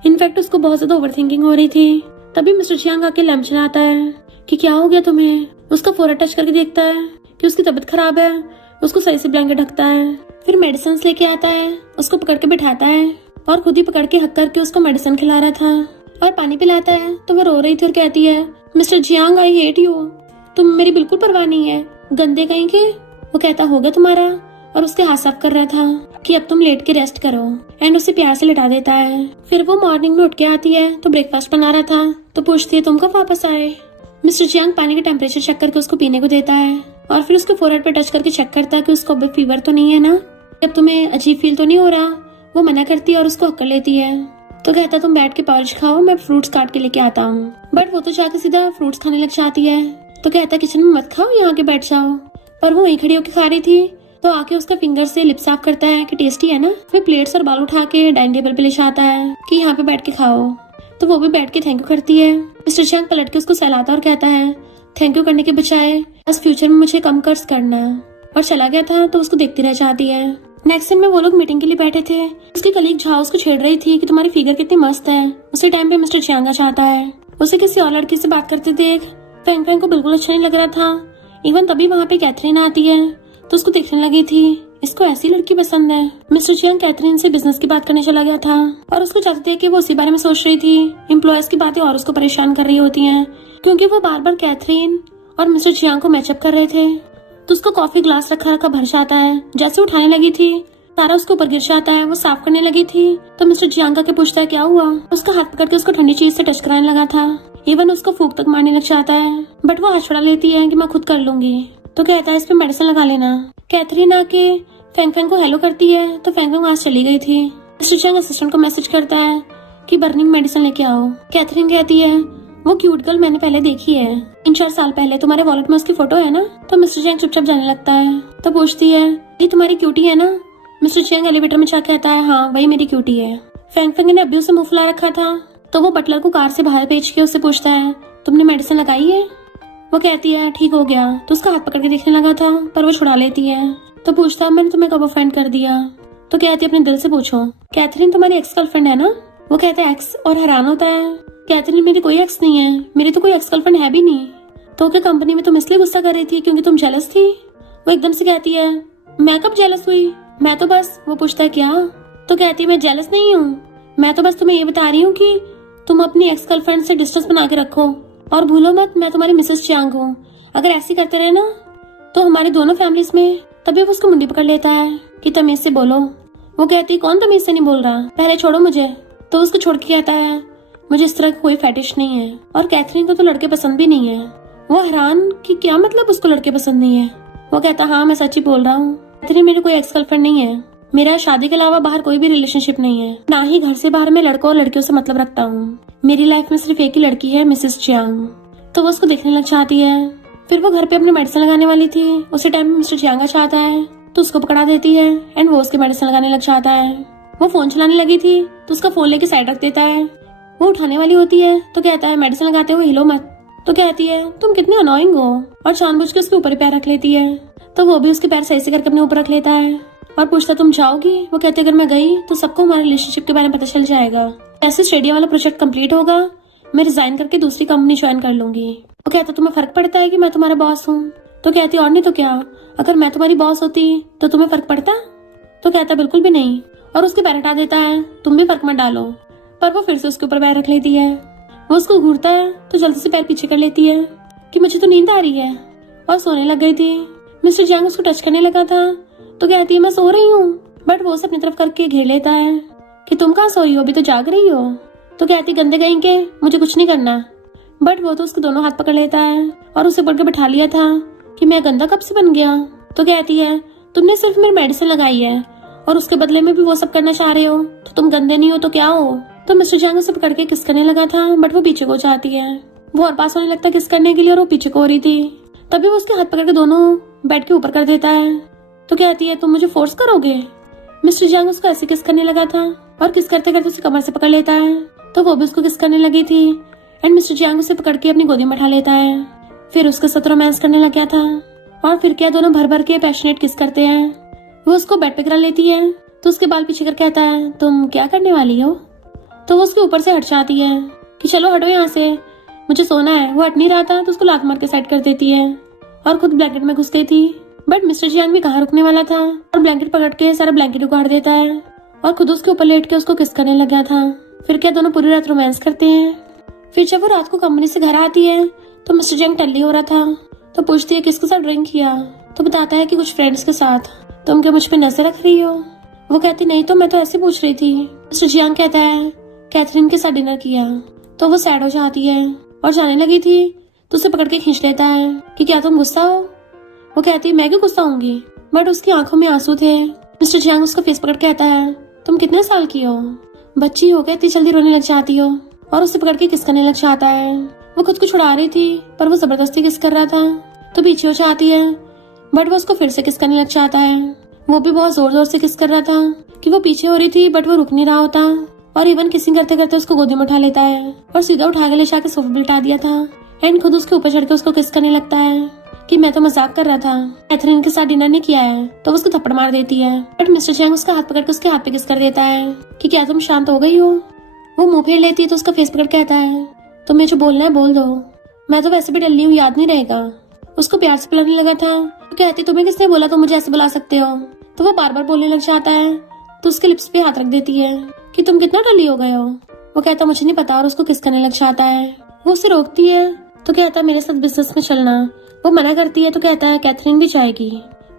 इनफैक्ट उसको बहुत ज्यादा ओवरथिंकिंग हो रही थी। तभी मिस्टर जियांग आके लैम्प चलाता है कि क्या हो गया तुम्हें। उसका फोrehead टच करके देखता है कि उसकी तबीयत खराब है, उसको सही से ब्लैंकेट ढकता है। फिर मेडिसिन लेके आता है, उसको पकड़ के बिठाता है और खुद ही पकड़ के हक करके उसको मेडिसिन खिला रहा था और पानी पिलाता है। तो वो रो रही थी और कहती है mister Jiang I hate you, तुम मेरी बिल्कुल परवाह नहीं है, गंदे कहीं के। वो कहता होगा तुम्हारा, और उसके हाथ साफ कर रहा था कि अब तुम लेट के रेस्ट करो एंड उसे प्यार से लिटा देता है। फिर वो मॉर्निंग में उठ के आती है तो ब्रेकफास्ट बना रहा था। तो पूछती है तुम कब वापस आए। मिस्टर जियांग पानी का टेम्परेचर चेक करके उसको पीने को देता है और फिर उसके फोरहेड पे टच करके चेक करता है कि उसको अभी फीवर तो नहीं है ना, जब तुम्हें अजीब फील तो नहीं हो रहा। वो मना करती है और उसको हक कर लेती है। तो कहता तुम बैठ के पॉरिज खाओ, मैं फ्रूट्स काट के लेके आता हूँ। बट वो तो जाके सीधा फ्रूट्स खाने लग जाती है। तो कहता किचन में मत खाओ, यहाँ के बैठ जाओ। पर वो वहीं खड़ी होकर खा रही थी तो आके उसका फिंगर से लिप साफ करता है कि टेस्टी है ना। फिर प्लेट्स और बाल उठा के डाइनिंग टेबल पे ले जाता है कि यहाँ पे बैठ के खाओ। तो वो भी बैठ के थैंक यू करती है। मिस्टर जियांग पलट के उसको सहलाता और कहता है थैंक यू करने के बजाय बस फ्यूचर में मुझे कम कर्ज करना, और चला गया था। तो उसको देखती रह जाती है। नेक्स्ट दिन में वो लोग मीटिंग के लिए बैठे थे। उसकी कलीग झाओ उसको छेड़ रही थी कि तुम्हारी फिगर कितनी मस्त है। उसी टाइम पे मिस्टर जियांग आ जाता है। उसे किसी और लड़की से बात करते देख फेंग फेंग को बिल्कुल अच्छा नहीं लग रहा था। इवन तभी वहाँ पे कैथरीन आती है तो उसको देखने लगी थी इसको ऐसी लड़की पसंद है। मिस्टर जियांग कैथरीन से बिजनेस की बात करने चला गया था और उसको चाहते थे कि वो उसी बारे में सोच रही थी। एम्प्लॉयज की बातें और उसको परेशान कर रही होती हैं क्योंकि वो बार बार कैथरीन और मिस्टर जियांग को मैचअप कर रहे थे। तो उसको कॉफी ग्लास रखा रखा भर जाता है। जैसे उठाने लगी थी सारा उसके ऊपर गिर जाता है। वो साफ करने लगी थी तो मिस्टर जियांग के पूछता है क्या हुआ। उसका हाथ पकड़ के उसको ठंडी चीज से टच कराने लगा था। इवन उसको फूंक तक मारने लग जाता है बट वो हाथ छुड़ा लेती है कि मैं खुद कर लूंगी। तो कहता है इस पे मेडिसिन लगा लेना। कैथरीन आके फेंग फेंग को हेलो करती है तो फेंग फेंग वहां से चली गई थी। मिस्टर चैंग असिस्टेंट को मैसेज करता है कि बर्निंग मेडिसिन लेके आओ। कैथरीन कहती है वो क्यूट गर्ल मैंने पहले देखी है, 3-4 साल पहले, तुम्हारे वॉलेट में उसकी फोटो है ना। तो मिस्टर चैंग चुपचाप जाने लगता है। तो पूछती है ये तुम्हारी क्यूटी है ना। मिस्टर चैंग एलिवेटर में जाकर कहता है हाँ वही मेरी क्यूटी है। फेंग फेंग ने अभी उसे मुंह फुला रखा था तो वो बटलर को कार से बाहर भेज के उससे पूछता है तुमने मेडिसिन लगाई है। वो कहती है ठीक हो गया। तो उसका हाथ पकड़ के देखने लगा था पर वो छुड़ा लेती है। तो पूछता है मैंने तुम्हें कब ऑफेंड कर दिया। तो कहती है अपने दिल से पूछो। कैथरीन तुम्हारी एक्स गर्लफ्रेंड है ना। वो कहता है एक्स और हैरान होता है। कैथरीन मेरी कोई एक्स नहीं है, मेरी तो कोई एक्स गर्लफ्रेंड है भी नहीं। तो क्या कंपनी में तुम इसलिए गुस्सा कर रही थी क्योंकि तुम जेलस थी। वो एकदम से कहती है मैं कब जेलस हुई, मैं तो बस। वो पूछता है क्या। तो कहती है मैं जेलस नहीं हूँ, मैं तो बस तुम्हें ये बता रही हूँ कि तुम अपनी एक्स गर्लफ्रेंड से डिस्टेंस बना के रखो और भूलो मत मैं तुम्हारी मिसेस चांग हूँ। अगर ऐसे करते रहे ना तो हमारी दोनों फैमिलीज में। तभी वो उसको मुंडी पकड़ लेता है कि तमीज से बोलो। वो कहती कौन तमीज से नहीं बोल रहा, पहले छोड़ो मुझे। तो उसको छोड़ के कहता है मुझे इस तरह का कोई फेटिश नहीं है और कैथरीन को तो लड़के पसंद भी नहीं है। वो हैरान कि क्या मतलब उसको लड़के पसंद नहीं है। वो कहता हाँ मैं सच ही बोल रहा हूँ, कैथरीन मेरी कोई एक्स गर्लफ्रेंड नहीं है। मेरा शादी के अलावा बाहर कोई भी रिलेशनशिप नहीं है, ना ही घर से बाहर मैं लड़कों और लड़कियों से मतलब रखता हूँ। मेरी लाइफ में सिर्फ एक ही लड़की है, मिसेस चियांग। तो वो उसको देखने लग जाती है। फिर वो घर पे अपनी मेडिसिन लगाने वाली थी, उसी टाइम में मिस्टर चियांग चाहता है तो उसको पकड़ा देती है एंड वो उसकी मेडिसिन लगाने लग जाता है। वो फोन चलाने लगी थी तो उसका फोन लेके साइड रख देता है। वो उठाने वाली होती है तो कहता है मेडिसिन लगाते हुए हिलो मत। तो कहती है तुम कितनी अनोइंग हो और जानबूझ के उसके ऊपर ही पैर रख लेती है। तो वो भी उसके पैर सही से करके अपने ऊपर रख लेता है और पूछता तुम जाओगी। वो कहते अगर मैं गई तो सबको हमारे रिलेशनशिप के बारे में पता चल जाएगा। ऐसे स्टेडियम वाला प्रोजेक्ट कंप्लीट होगा, मैं रिजाइन करके दूसरी कंपनी ज्वाइन कर लूंगी। वो कहता तुम्हें फर्क पड़ता है कि मैं तुम्हारा बॉस हूँ। तो कहती और नहीं तो क्या, अगर मैं तुम्हारी बॉस होती तो तुम्हें फर्क पड़ता। तो कहता बिल्कुल भी नहीं और उसके पैर हटा देता है तुम भी फर्क मत डालो। पर वो फिर से उसके ऊपर पैर रख लेती है। वो उसको घूरता है तो जल्दी से पैर पीछे कर लेती है कि मुझे तो नींद आ रही है और सोने लग गई थी। मिस्टर जियांग उसको टच करने लगा था तो कहती है मैं सो रही हूँ, बट वो उसे अपनी तरफ करके घेर लेता है कि तुम कहाँ सोई हो, अभी तो जाग रही हो। तो कहती गंदे गई के मुझे कुछ नहीं करना। बट वो तो उसके दोनों हाथ पकड़ लेता है और उसे पकड़ के बैठा लिया था कि मैं गंदा कब से बन गया। तो कहती है तुमने सिर्फ मेरी मेडिसिन लगाई है और उसके बदले में भी वो सब करना चाह रहे हो, तो तुम गंदे नहीं हो तो क्या हो। तो मिस्टर जियांग उसे पकड़ के किस करने लगा था बट वो पीछे को जाती है। वो और पास होने लगता है किस करने के लिए और वो पीछे को हो रही थी। तभी वो उसके हाथ पकड़ के दोनों बेड के ऊपर कर देता है। तो कहती है तुम मुझे फोर्स करोगे। मिस्टर जियांग उसको ऐसे किस करने लगा था और किस करते करते उसे कमर से पकड़ लेता है। तो वो भी उसको किस करने लगी थी एंड मिस्टर जियांग उसे पकड़ के अपनी गोदी में उठा लेता है। फिर उसके साथ रोमांस करने लग गया था और फिर क्या दोनों भर भर के पैशनेट किस करते हैं। वो उसको बेड पे गिरा लेती है तो उसके बाल पीछे कर कहता है तुम क्या करने वाली हो। तो वो उसके ऊपर से हट जाती है कि चलो हटो यहाँ से, मुझे सोना है। वो हट नहीं रहा था तो उसको लात मार के साइड कर देती है और खुद ब्लैंकेट में घुस गई थी। बट मिस्टर जियांग भी कहाँ रुकने वाला था और ब्लैंकेट पकड़ के सारा ब्लैंकेट उगाड़ देता है और खुद उसके ऊपर लेट के उसको किस करने लग गया था। फिर क्या दोनों पूरी रात रोमांस करते हैं। फिर जब वो रात को कंपनी से घर आती है तो मिस्टर जियांग टल्ली हो रहा था तो पूछती है किसके साथ ड्रिंक किया। तो बताता है कि कुछ फ्रेंड्स के साथ। तुम क्या मुझ पे नजर रख रही हो। वो कहती नहीं तो मैं तो ऐसे पूछ रही थी। मिस्टर जियांग कहता है कैथरीन के साथ डिनर किया। तो वो सैड हो जाती है और जाने लगी थी तो उसे पकड़ के खींच लेता है कि क्या तुम गुस्सा हो। वो कहती है मैं क्यों गुस्सा होंगी, बट उसकी आंखों में आंसू थे। मिस्टर जियांग उसका फेस पकड़ के कहता है तुम कितने साल की हो, बच्ची हो गई, इतनी जल्दी रोने लग जाती हो। और उसे पकड़ के किस करने लग जाता है। वो खुद को छुड़ा रही थी पर वो जबरदस्ती किस कर रहा था तो पीछे हो जाती है बट वो उसको फिर से किस करने लग जाता है। वो भी बहुत जोर जोर से किस कर रहा था कि वो पीछे हो रही थी बट वो रुक नहीं रहा होता और इवन किसिंग करते करते उसको गोदी में उठा लेता है और सीधा उठा के ले जाके सोफे पे लिटा दिया था एंड खुद उसके ऊपर चढ़ के उसको किस करने लगता है कि मैं तो मजाक कर रहा था, कैथरीन के साथ डिनर नहीं किया है। तो वो उसको थप्पड़ मार देती है बट मिस्टर जियांग उसका हाथ पकड़ के उसके हाथ पे किस कर देता है कि क्या तुम शांत हो गई हो। वो मुंह फेर लेती है तो उसका फेस पकड़ के कहता है तुम्हें जो बोलना है बोल दो, मैं तो वैसे भी डल्ली हूँ, याद नहीं रहेगा। उसको प्यार से बुलाने लगा था तो कहती तुम्हें किसने बोला तुम मुझे ऐसे बुला सकते हो। तो वो बार बार बोलने लग जाता है तो उसके लिप्स पे हाथ रख देती है कि तुम कितना डल्ली हो गए हो। वो कहता मुझे नहीं पता और उसको किस करने लग जाता है। वो उसे रोकती है तो कहता मेरे साथ बिजनेस में चलना। वो मना करती है तो कहता है कैथरीन भी जाएगी।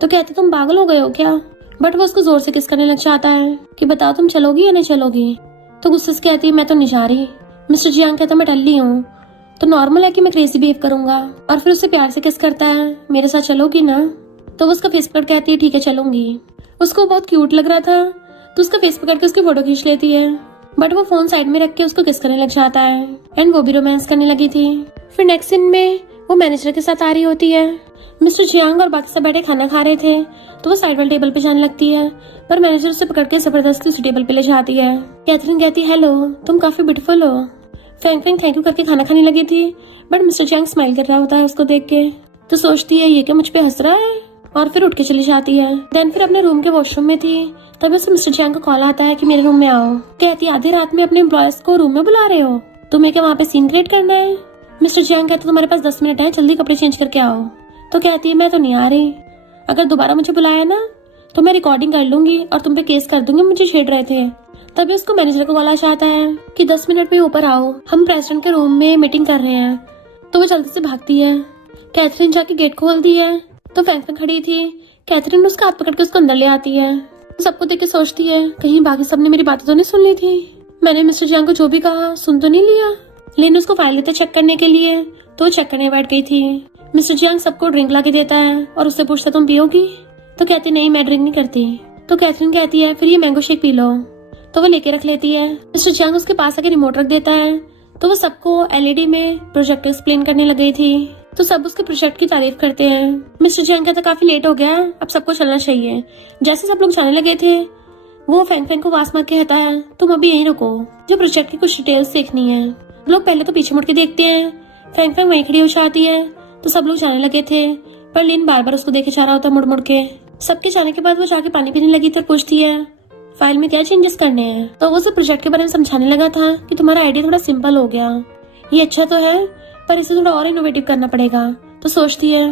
तो कहती तुम पागल हो गए हो क्या। बट वो उसको जोर से किस करने लग जाता है कि बताओ तुम चलोगी या नहीं चलोगी। तो गुस्से से कहती है मैं तो नहीं जा रही। मिस्टर जियांग कहता मैं डल्ली हूँ तो नॉर्मल है कि मैं क्रेजी बिहेव करूंगा। और फिर उससे प्यार से किस करता है, मेरे साथ चलोगी ना? तो वो उसका फेस पकड़ कहती है ठीक है चलूंगी। उसको बहुत क्यूट लग रहा था तो उसका फेस पकड़ के उसकी फोटो खींच लेती है, बट वो फोन साइड में रख के उसको किस करने लग जाता है एंड वो भी रोमांस करने लगी थी। फिर नेक्स्ट सीन में वो मैनेजर के साथ आ रही होती है। मिस्टर जियांग और बाकी सब बैठे खाना खा रहे थे तो वो साइड वाले टेबल पे जाने लगती है, पर मैनेजर उसे पकड़ के जबरदस्ती उस टेबल पे ले जाती है। कैथरीन कहती है हेलो तुम काफी ब्यूटीफुल हो। फैंग फैंग थैंक यू करके खाना खाने लगी थी, बट मिस्टर जियांग स्माइल कर रहा होता है उसको देख के। तो सोचती है ये क्या मुझ पे हंस रहा है, और फिर उठ के चली जाती है। देन फिर अपने रूम के वॉशरूम में थी तभी उसे मिस्टर जियांग का कॉल आता है कि मेरे रूम में आओ। कहती आधी रात में अपने एम्प्लॉयज को रूम में बुला रहे हो, तुम्हें क्या वहाँ पे सीन क्रिएट करना है? मिस्टर जियांग कहते तुम्हारे पास 10 मिनट है, जल्दी कपड़े चेंज करके आओ। तो कहती है मैं तो नहीं आ रही, अगर दोबारा मुझे बुलाया ना तो मैं रिकॉर्डिंग कर लूंगी और तुम पे केस कर दूंगी, मुझे छेड़ रहे थे। तभी उसको मैनेजर को कॉल आता है कि 10 मिनट में ऊपर आओ, हम प्रेसिडेंट के रूम में मीटिंग कर रहे हैं। तो वो जल्दी से भागती है। कैथरीन जाके गेट खोलती है तो फैंग फैंग खड़ी थी। कैथरीन उसका हाथ पकड़ के उसको अंदर ले आती है। तो सबको देख के सोचती है कहीं बाकी सबने मेरी बातें तो नहीं सुन ली थी, मैंने मिस्टर जियांग को जो भी कहा सुन तो नहीं लिया। लेन उसको फाइल देते चेक करने के लिए तो चेक करने बैठ गई थी। मिस्टर जियांग सबको ड्रिंक ला के देता है और उससे पूछता तुम पियोगी? तो कहती नहीं मैं ड्रिंक नहीं करती। तो कैथरीन कहती है फिर ये मैंगो शेक पी लो। तो वो लेके रख लेती है। मिस्टर जियांग उसके पास आके रिमोट रख देता है तो वो सबको एलईडी में प्रोजेक्ट एक्सप्लेन करने लगी थी। तो सब उसके प्रोजेक्ट की तारीफ करते हैं। मिस्टर जियांग कहता काफी लेट हो गया, अब सबको चलना चाहिए। जैसे सब लोग जाने लगे थे वो फैंग फैंग को वास मार के कहता है तुम अभी यहीं रुको, जो प्रोजेक्ट की कुछ डिटेल्स देखनी है। लोग पहले तो पीछे मुड़ के देखते हैं, फैंग फैंग वहीं खड़ी हो जाती है। तो सब लोग जाने लगे थे पर लिन बार बार उसको देखे जा रहा होता मुड़ मुड़ के। सबके जाने के बाद वो जाके पानी पीने लगी तो पूछती है फाइल में क्या चेंजेस करने हैं। तो वो उसे प्रोजेक्ट के बारे में समझाने लगा था कि तुम्हारा आइडिया थोड़ा सिंपल हो गया, ये अच्छा तो है पर इसे थोड़ा और इनोवेटिव करना पड़ेगा। तो सोचती है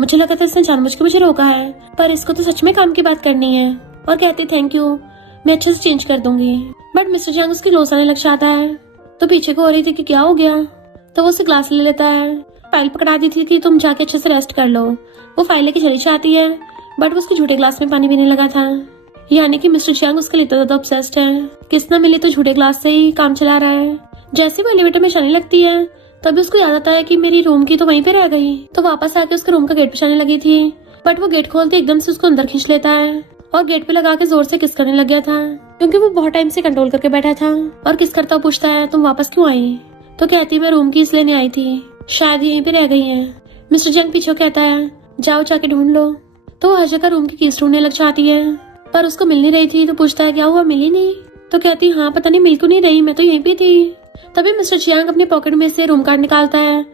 मुझे लगा था इसने जानबूझ के मुझे रोका है, पर इसको तो सच में काम की बात करनी है। और कहती थैंक यू, मैं अच्छे से चेंज कर दूंगी। बट मिस्टर जियांग उसकी क्लोज आने लग जाता है तो पीछे को हो रही थी कि क्या हो गया। तो वो उसे क्लास ले लेता है। फाइल पकड़ा दी थी कि तुम जाके अच्छे से रेस्ट कर लो। वो फाइल लेके चली जाती है बट वो उसके झूठे ग्लास में पानी पीने लगा था। यानी कि मिस्टर जियांग उसके लिए इतना ज्यादा ऑब्सेस्ड है, किस न मिले तो झूठे ग्लास से ही काम चला रहा है। जैसे वो एलिवेटर में जाने लगती है तभी उसको याद आता है कि मेरी रूम की तो वहीं पे रह गई। तो वापस आके उसके रूम का गेट पे जाने लगी थी बट वो गेट खोलते एकदम से उसको अंदर खींच लेता है और गेट पे लगा के जोर से किस करने लग गया था, क्योंकि वो बहुत टाइम से कंट्रोल करके बैठा था। और किस करता हुआ पूछता है तुम वापस क्यों आई? तो कहती मैं रूम की इसलिए नहीं आई थी, शायद यहीं पे रह गई है। मिस्टर जियांग पीछे कहता है जाओ जाके ढूंढ लो। तो वो हर जगह रूम की कीज ढूंढने लग जाती है पर उसको मिल नहीं रही थी। तो पूछता है क्या हुआ, मिली नहीं? तो कहती हाँ पता नहीं मिल क्यों नहीं रही, मैं तो यहीं पे थी। तभी मिस्टर जियांग अपनी पॉकेट में से रूम कार्ड निकालता है।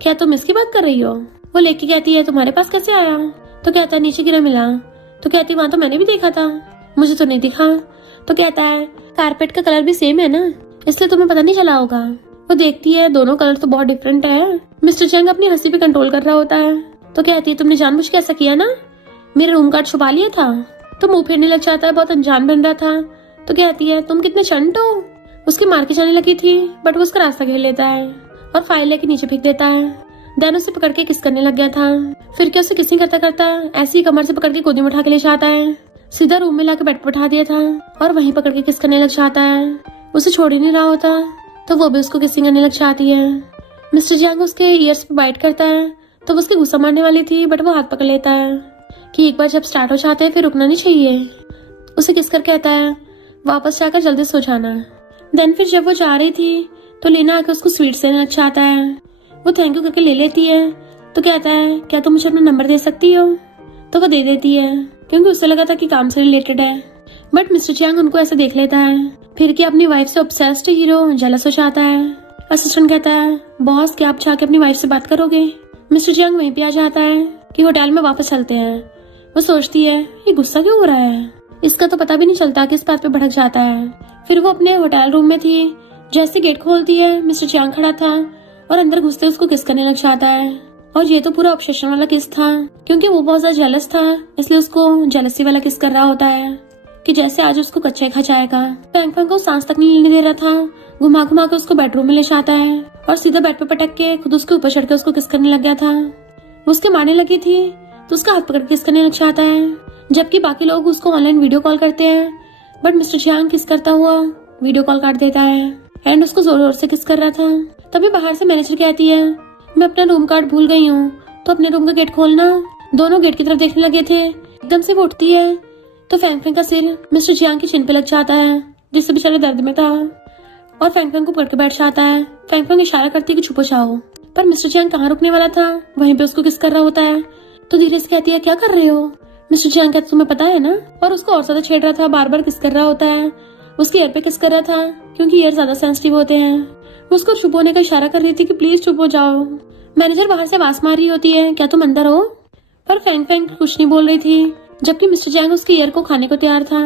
क्या तुम इसकी बात कर रही हो? वो लेके कहती है तुम्हारे पास कैसे आया? तो कहता है नीचे गिरा मिला। तो कहती वहाँ तो मैंने भी देखा था, मुझे तो नहीं दिखा। तो कहता है कारपेट का कलर भी सेम है ना, इसलिए तुम्हें पता नहीं चला होगा। वो देखती है दोनों कलर तो बहुत डिफरेंट है। मिस्टर जियांग अपनी हंसी पे कंट्रोल कर रहा होता है। तो कहती है तुमने जानबूझ के ऐसा किया ना, मेरा रूम कार्ड छुपा लिया था। तो मुंह फेरने लग जाता है, बहुत अनजान बन रहा था। तो कहती है तुम कितने चंट हो। उसके मार के जाने लगी थी बट वो उसका रास्ता घेर लेता है और फाइल लेके नीचे फेंक देता है। देन उसे पकड़ के किस करने लग गया था। फिर क्या उसे किसिंग करता करता ऐसे ही कमर से पकड़ के गोदी में उठा के ले जाता है। सीधा रूम में लाके बेड पर बैठा दिया था और वहीं पकड़ के किस करने लग जाता है। उसे छोड़ ही नहीं रहा होता तो वो भी उसको किसिंग करने लग जाती है। मिस्टर जियांग उसके ईयर्स पे बाइट करता है तो वो उसके गुस्सा मारने वाली थी बट वो हाथ पकड़ लेता है कि एक बार जब स्टार्ट हो जाते हैं फिर रुकना नहीं चाहिए। उसे किस कर कहता है वापस जाकर जल्दी सो जाना। देन फिर जब वो जा रही थी तो लेना आकर उसको स्वीट्स देने लग जाता है। वो थैंक यू करके ले लेती है। तो कहता है क्या तुम मुझे अपना नंबर दे सकती हो? तो वो दे देती है क्योंकि उसे लगा था कि काम से रिलेटेड है। बट मिस्टर जियांग उनको ऐसे देख लेता है फिर कि अपनी वाइफ से ऑब्सेस्ड हीरो जेलस हो जाता है। असिस्टेंट कहता है बॉस क्या आप जाके अपनी वाइफ से बात करोगे? मिस्टर जियांग वहीं पे आ जाता है कि होटल में वापस चलते हैं। वो सोचती है ये गुस्सा क्यों हो रहा है, इसका तो पता भी नहीं चलता किस बात पे भड़क जाता है। फिर वो अपने होटल रूम में थी, जैसे गेट खोलती है मिस्टर जियांग खड़ा था और अंदर घुसते उसको किस करने लग जाता है। और ये तो पूरा ऑब्सेशन वाला किस था क्योंकि वो बहुत ज्यादा जेलस था, इसलिए उसको जेलसी वाला किस कर रहा होता है कि जैसे आज उसको कच्चा खा जाएगा। फैंग फैंग को सांस तक नहीं लेने दे रहा था, घुमा घुमा के उसको बेडरूम में ले जाता है और सीधा बेड पे पटक के खुद उसके ऊपर चढ़ के उसको किस करने लग गया था। वो उसके मारने लगी थी तो उसका हाथ पकड़ के किस करने लग जाता है, जबकि बाकी लोग उसको ऑनलाइन वीडियो कॉल करते हैं बट मिस्टर जियांग किस करता हुआ वीडियो कॉल काट देता है। एंड उसको जोर जोर से किस कर रहा था। तभी बाहर से मैनेजर कहती है, मैं अपना रूम कार्ड भूल गई हूँ, तो अपने रूम का गेट खोलना। दोनों गेट की तरफ देखने लगे थे। एकदम से वो उठती है तो फैंग फैंग का सिर मिस्टर जियांग की चिन पे लग जाता है, जिससे बेचारे दर्द में था, और फैंग फैंग को पकड़ के बैठ जाता है। फैंग फैंग इशारा करती है कि छुपो जाओ, पर मिस्टर जियांग कहाँ रुकने वाला था, वहीं पे उसको किस कर रहा होता है। तो धीरे से कहती है, क्या कर रहे हो। मिस्टर जियांग कहते, तुम्हें पता है ना, और उसको और ज्यादा छेड़ रहा था, बार बार किस कर रहा होता है। उसके ईयर पे किस कर रहा था, क्योंकि ईयर ज्यादा सेंसिटिव होते हैं। वो उसको चुप होने का इशारा कर रही थी कि प्लीज चुप हो जाओ। मैनेजर बाहर से आवाज मार रही होती है, क्या तुम अंदर हो। पर फैंग फैंग कुछ नहीं बोल रही थी, जबकि मिस्टर जियांग उसके ईयर को खाने को तैयार था।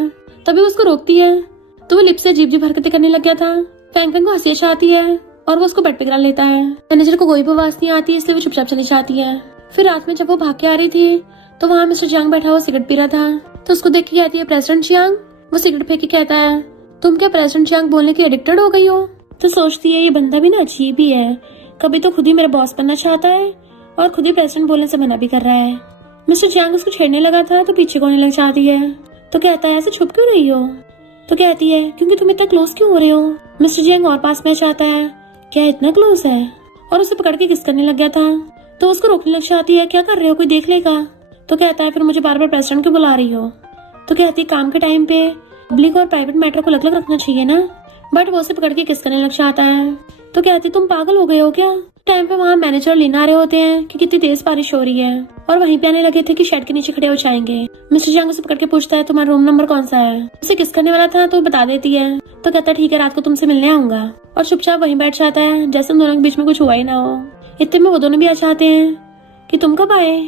तभी उसको रोकती है तो वो लिप से अजीब अजीब हरकतें करने लग गया था। फैंग फैंग को हंसी आती है और वो उसको बेड पे गिरा लेता है। मैनेजर को कोई भी आवाज नहीं आती, इसलिए वो चुपचाप चली जाती है। फिर रात में जब वो भाग के आ रही थी तो वहाँ मिस्टर जियांग बैठा हुआ सिगरेट पी रहा था। तो उसको देख के कहती है, प्रेसिडेंट जियांग। वो सिगरेट फेंक के कहता है, तुम क्या प्रेसिडेंट जियांग बोलने की एडिक्टेड हो गई हो। तो सोचती है, ये बंदा भी ना अजीब ही है, कभी तो खुद ही मेरा बॉस बनना चाहता है और खुद ही प्रेसिडेंट बोलने से मना भी कर रहा है। मिस्टर जियांग उसको छेड़ने लगा था तो पीछे को आने लग जाती है। तो कहता है, ऐसे छुप क्यों रही हो। तो कहती है, क्योंकि तुम इतना क्लोज क्यों हो रहे हो। मिस्टर जियांग और पास में चाहता है, क्या इतना क्लोज है, और उसे पकड़ के किस करने लग गया था। तो उसको रोकने लग जाती है, क्या कर रहे हो, कोई देख लेगा। तो कहता है, फिर मुझे बार बार प्रेसिडेंट क्यों बुला रही हो। तो कहती है, काम के टाइम पे पब्लिक और प्राइवेट मैटर को अलग अलग रखना चाहिए ना। बट वो उसे पकड़ के किस करने लग जाता है। तो कहती, तुम पागल हो गए हो क्या। टाइम पे वहाँ मैनेजर लेने आ रहे होते हैं कि कितनी तेज बारिश हो रही है, और वहीं पे आने लगे थे कि शेड के नीचे खड़े हो जाएंगे। मिस्टर जियांग उसे पकड़ के पूछता है, तुम्हारा रूम नंबर कौन सा है। उसे किस करने वाला था तो बता देती है। तो कहता है, ठीक है, रात को तुमसे मिलने आऊंगा, और चुपचाप वहीं बैठ जाता है, जैसे उन दोनों के बीच में कुछ हुआ ही ना हो। इतने में वो दोनों भी आ जाते हैं कि तुम कब आए।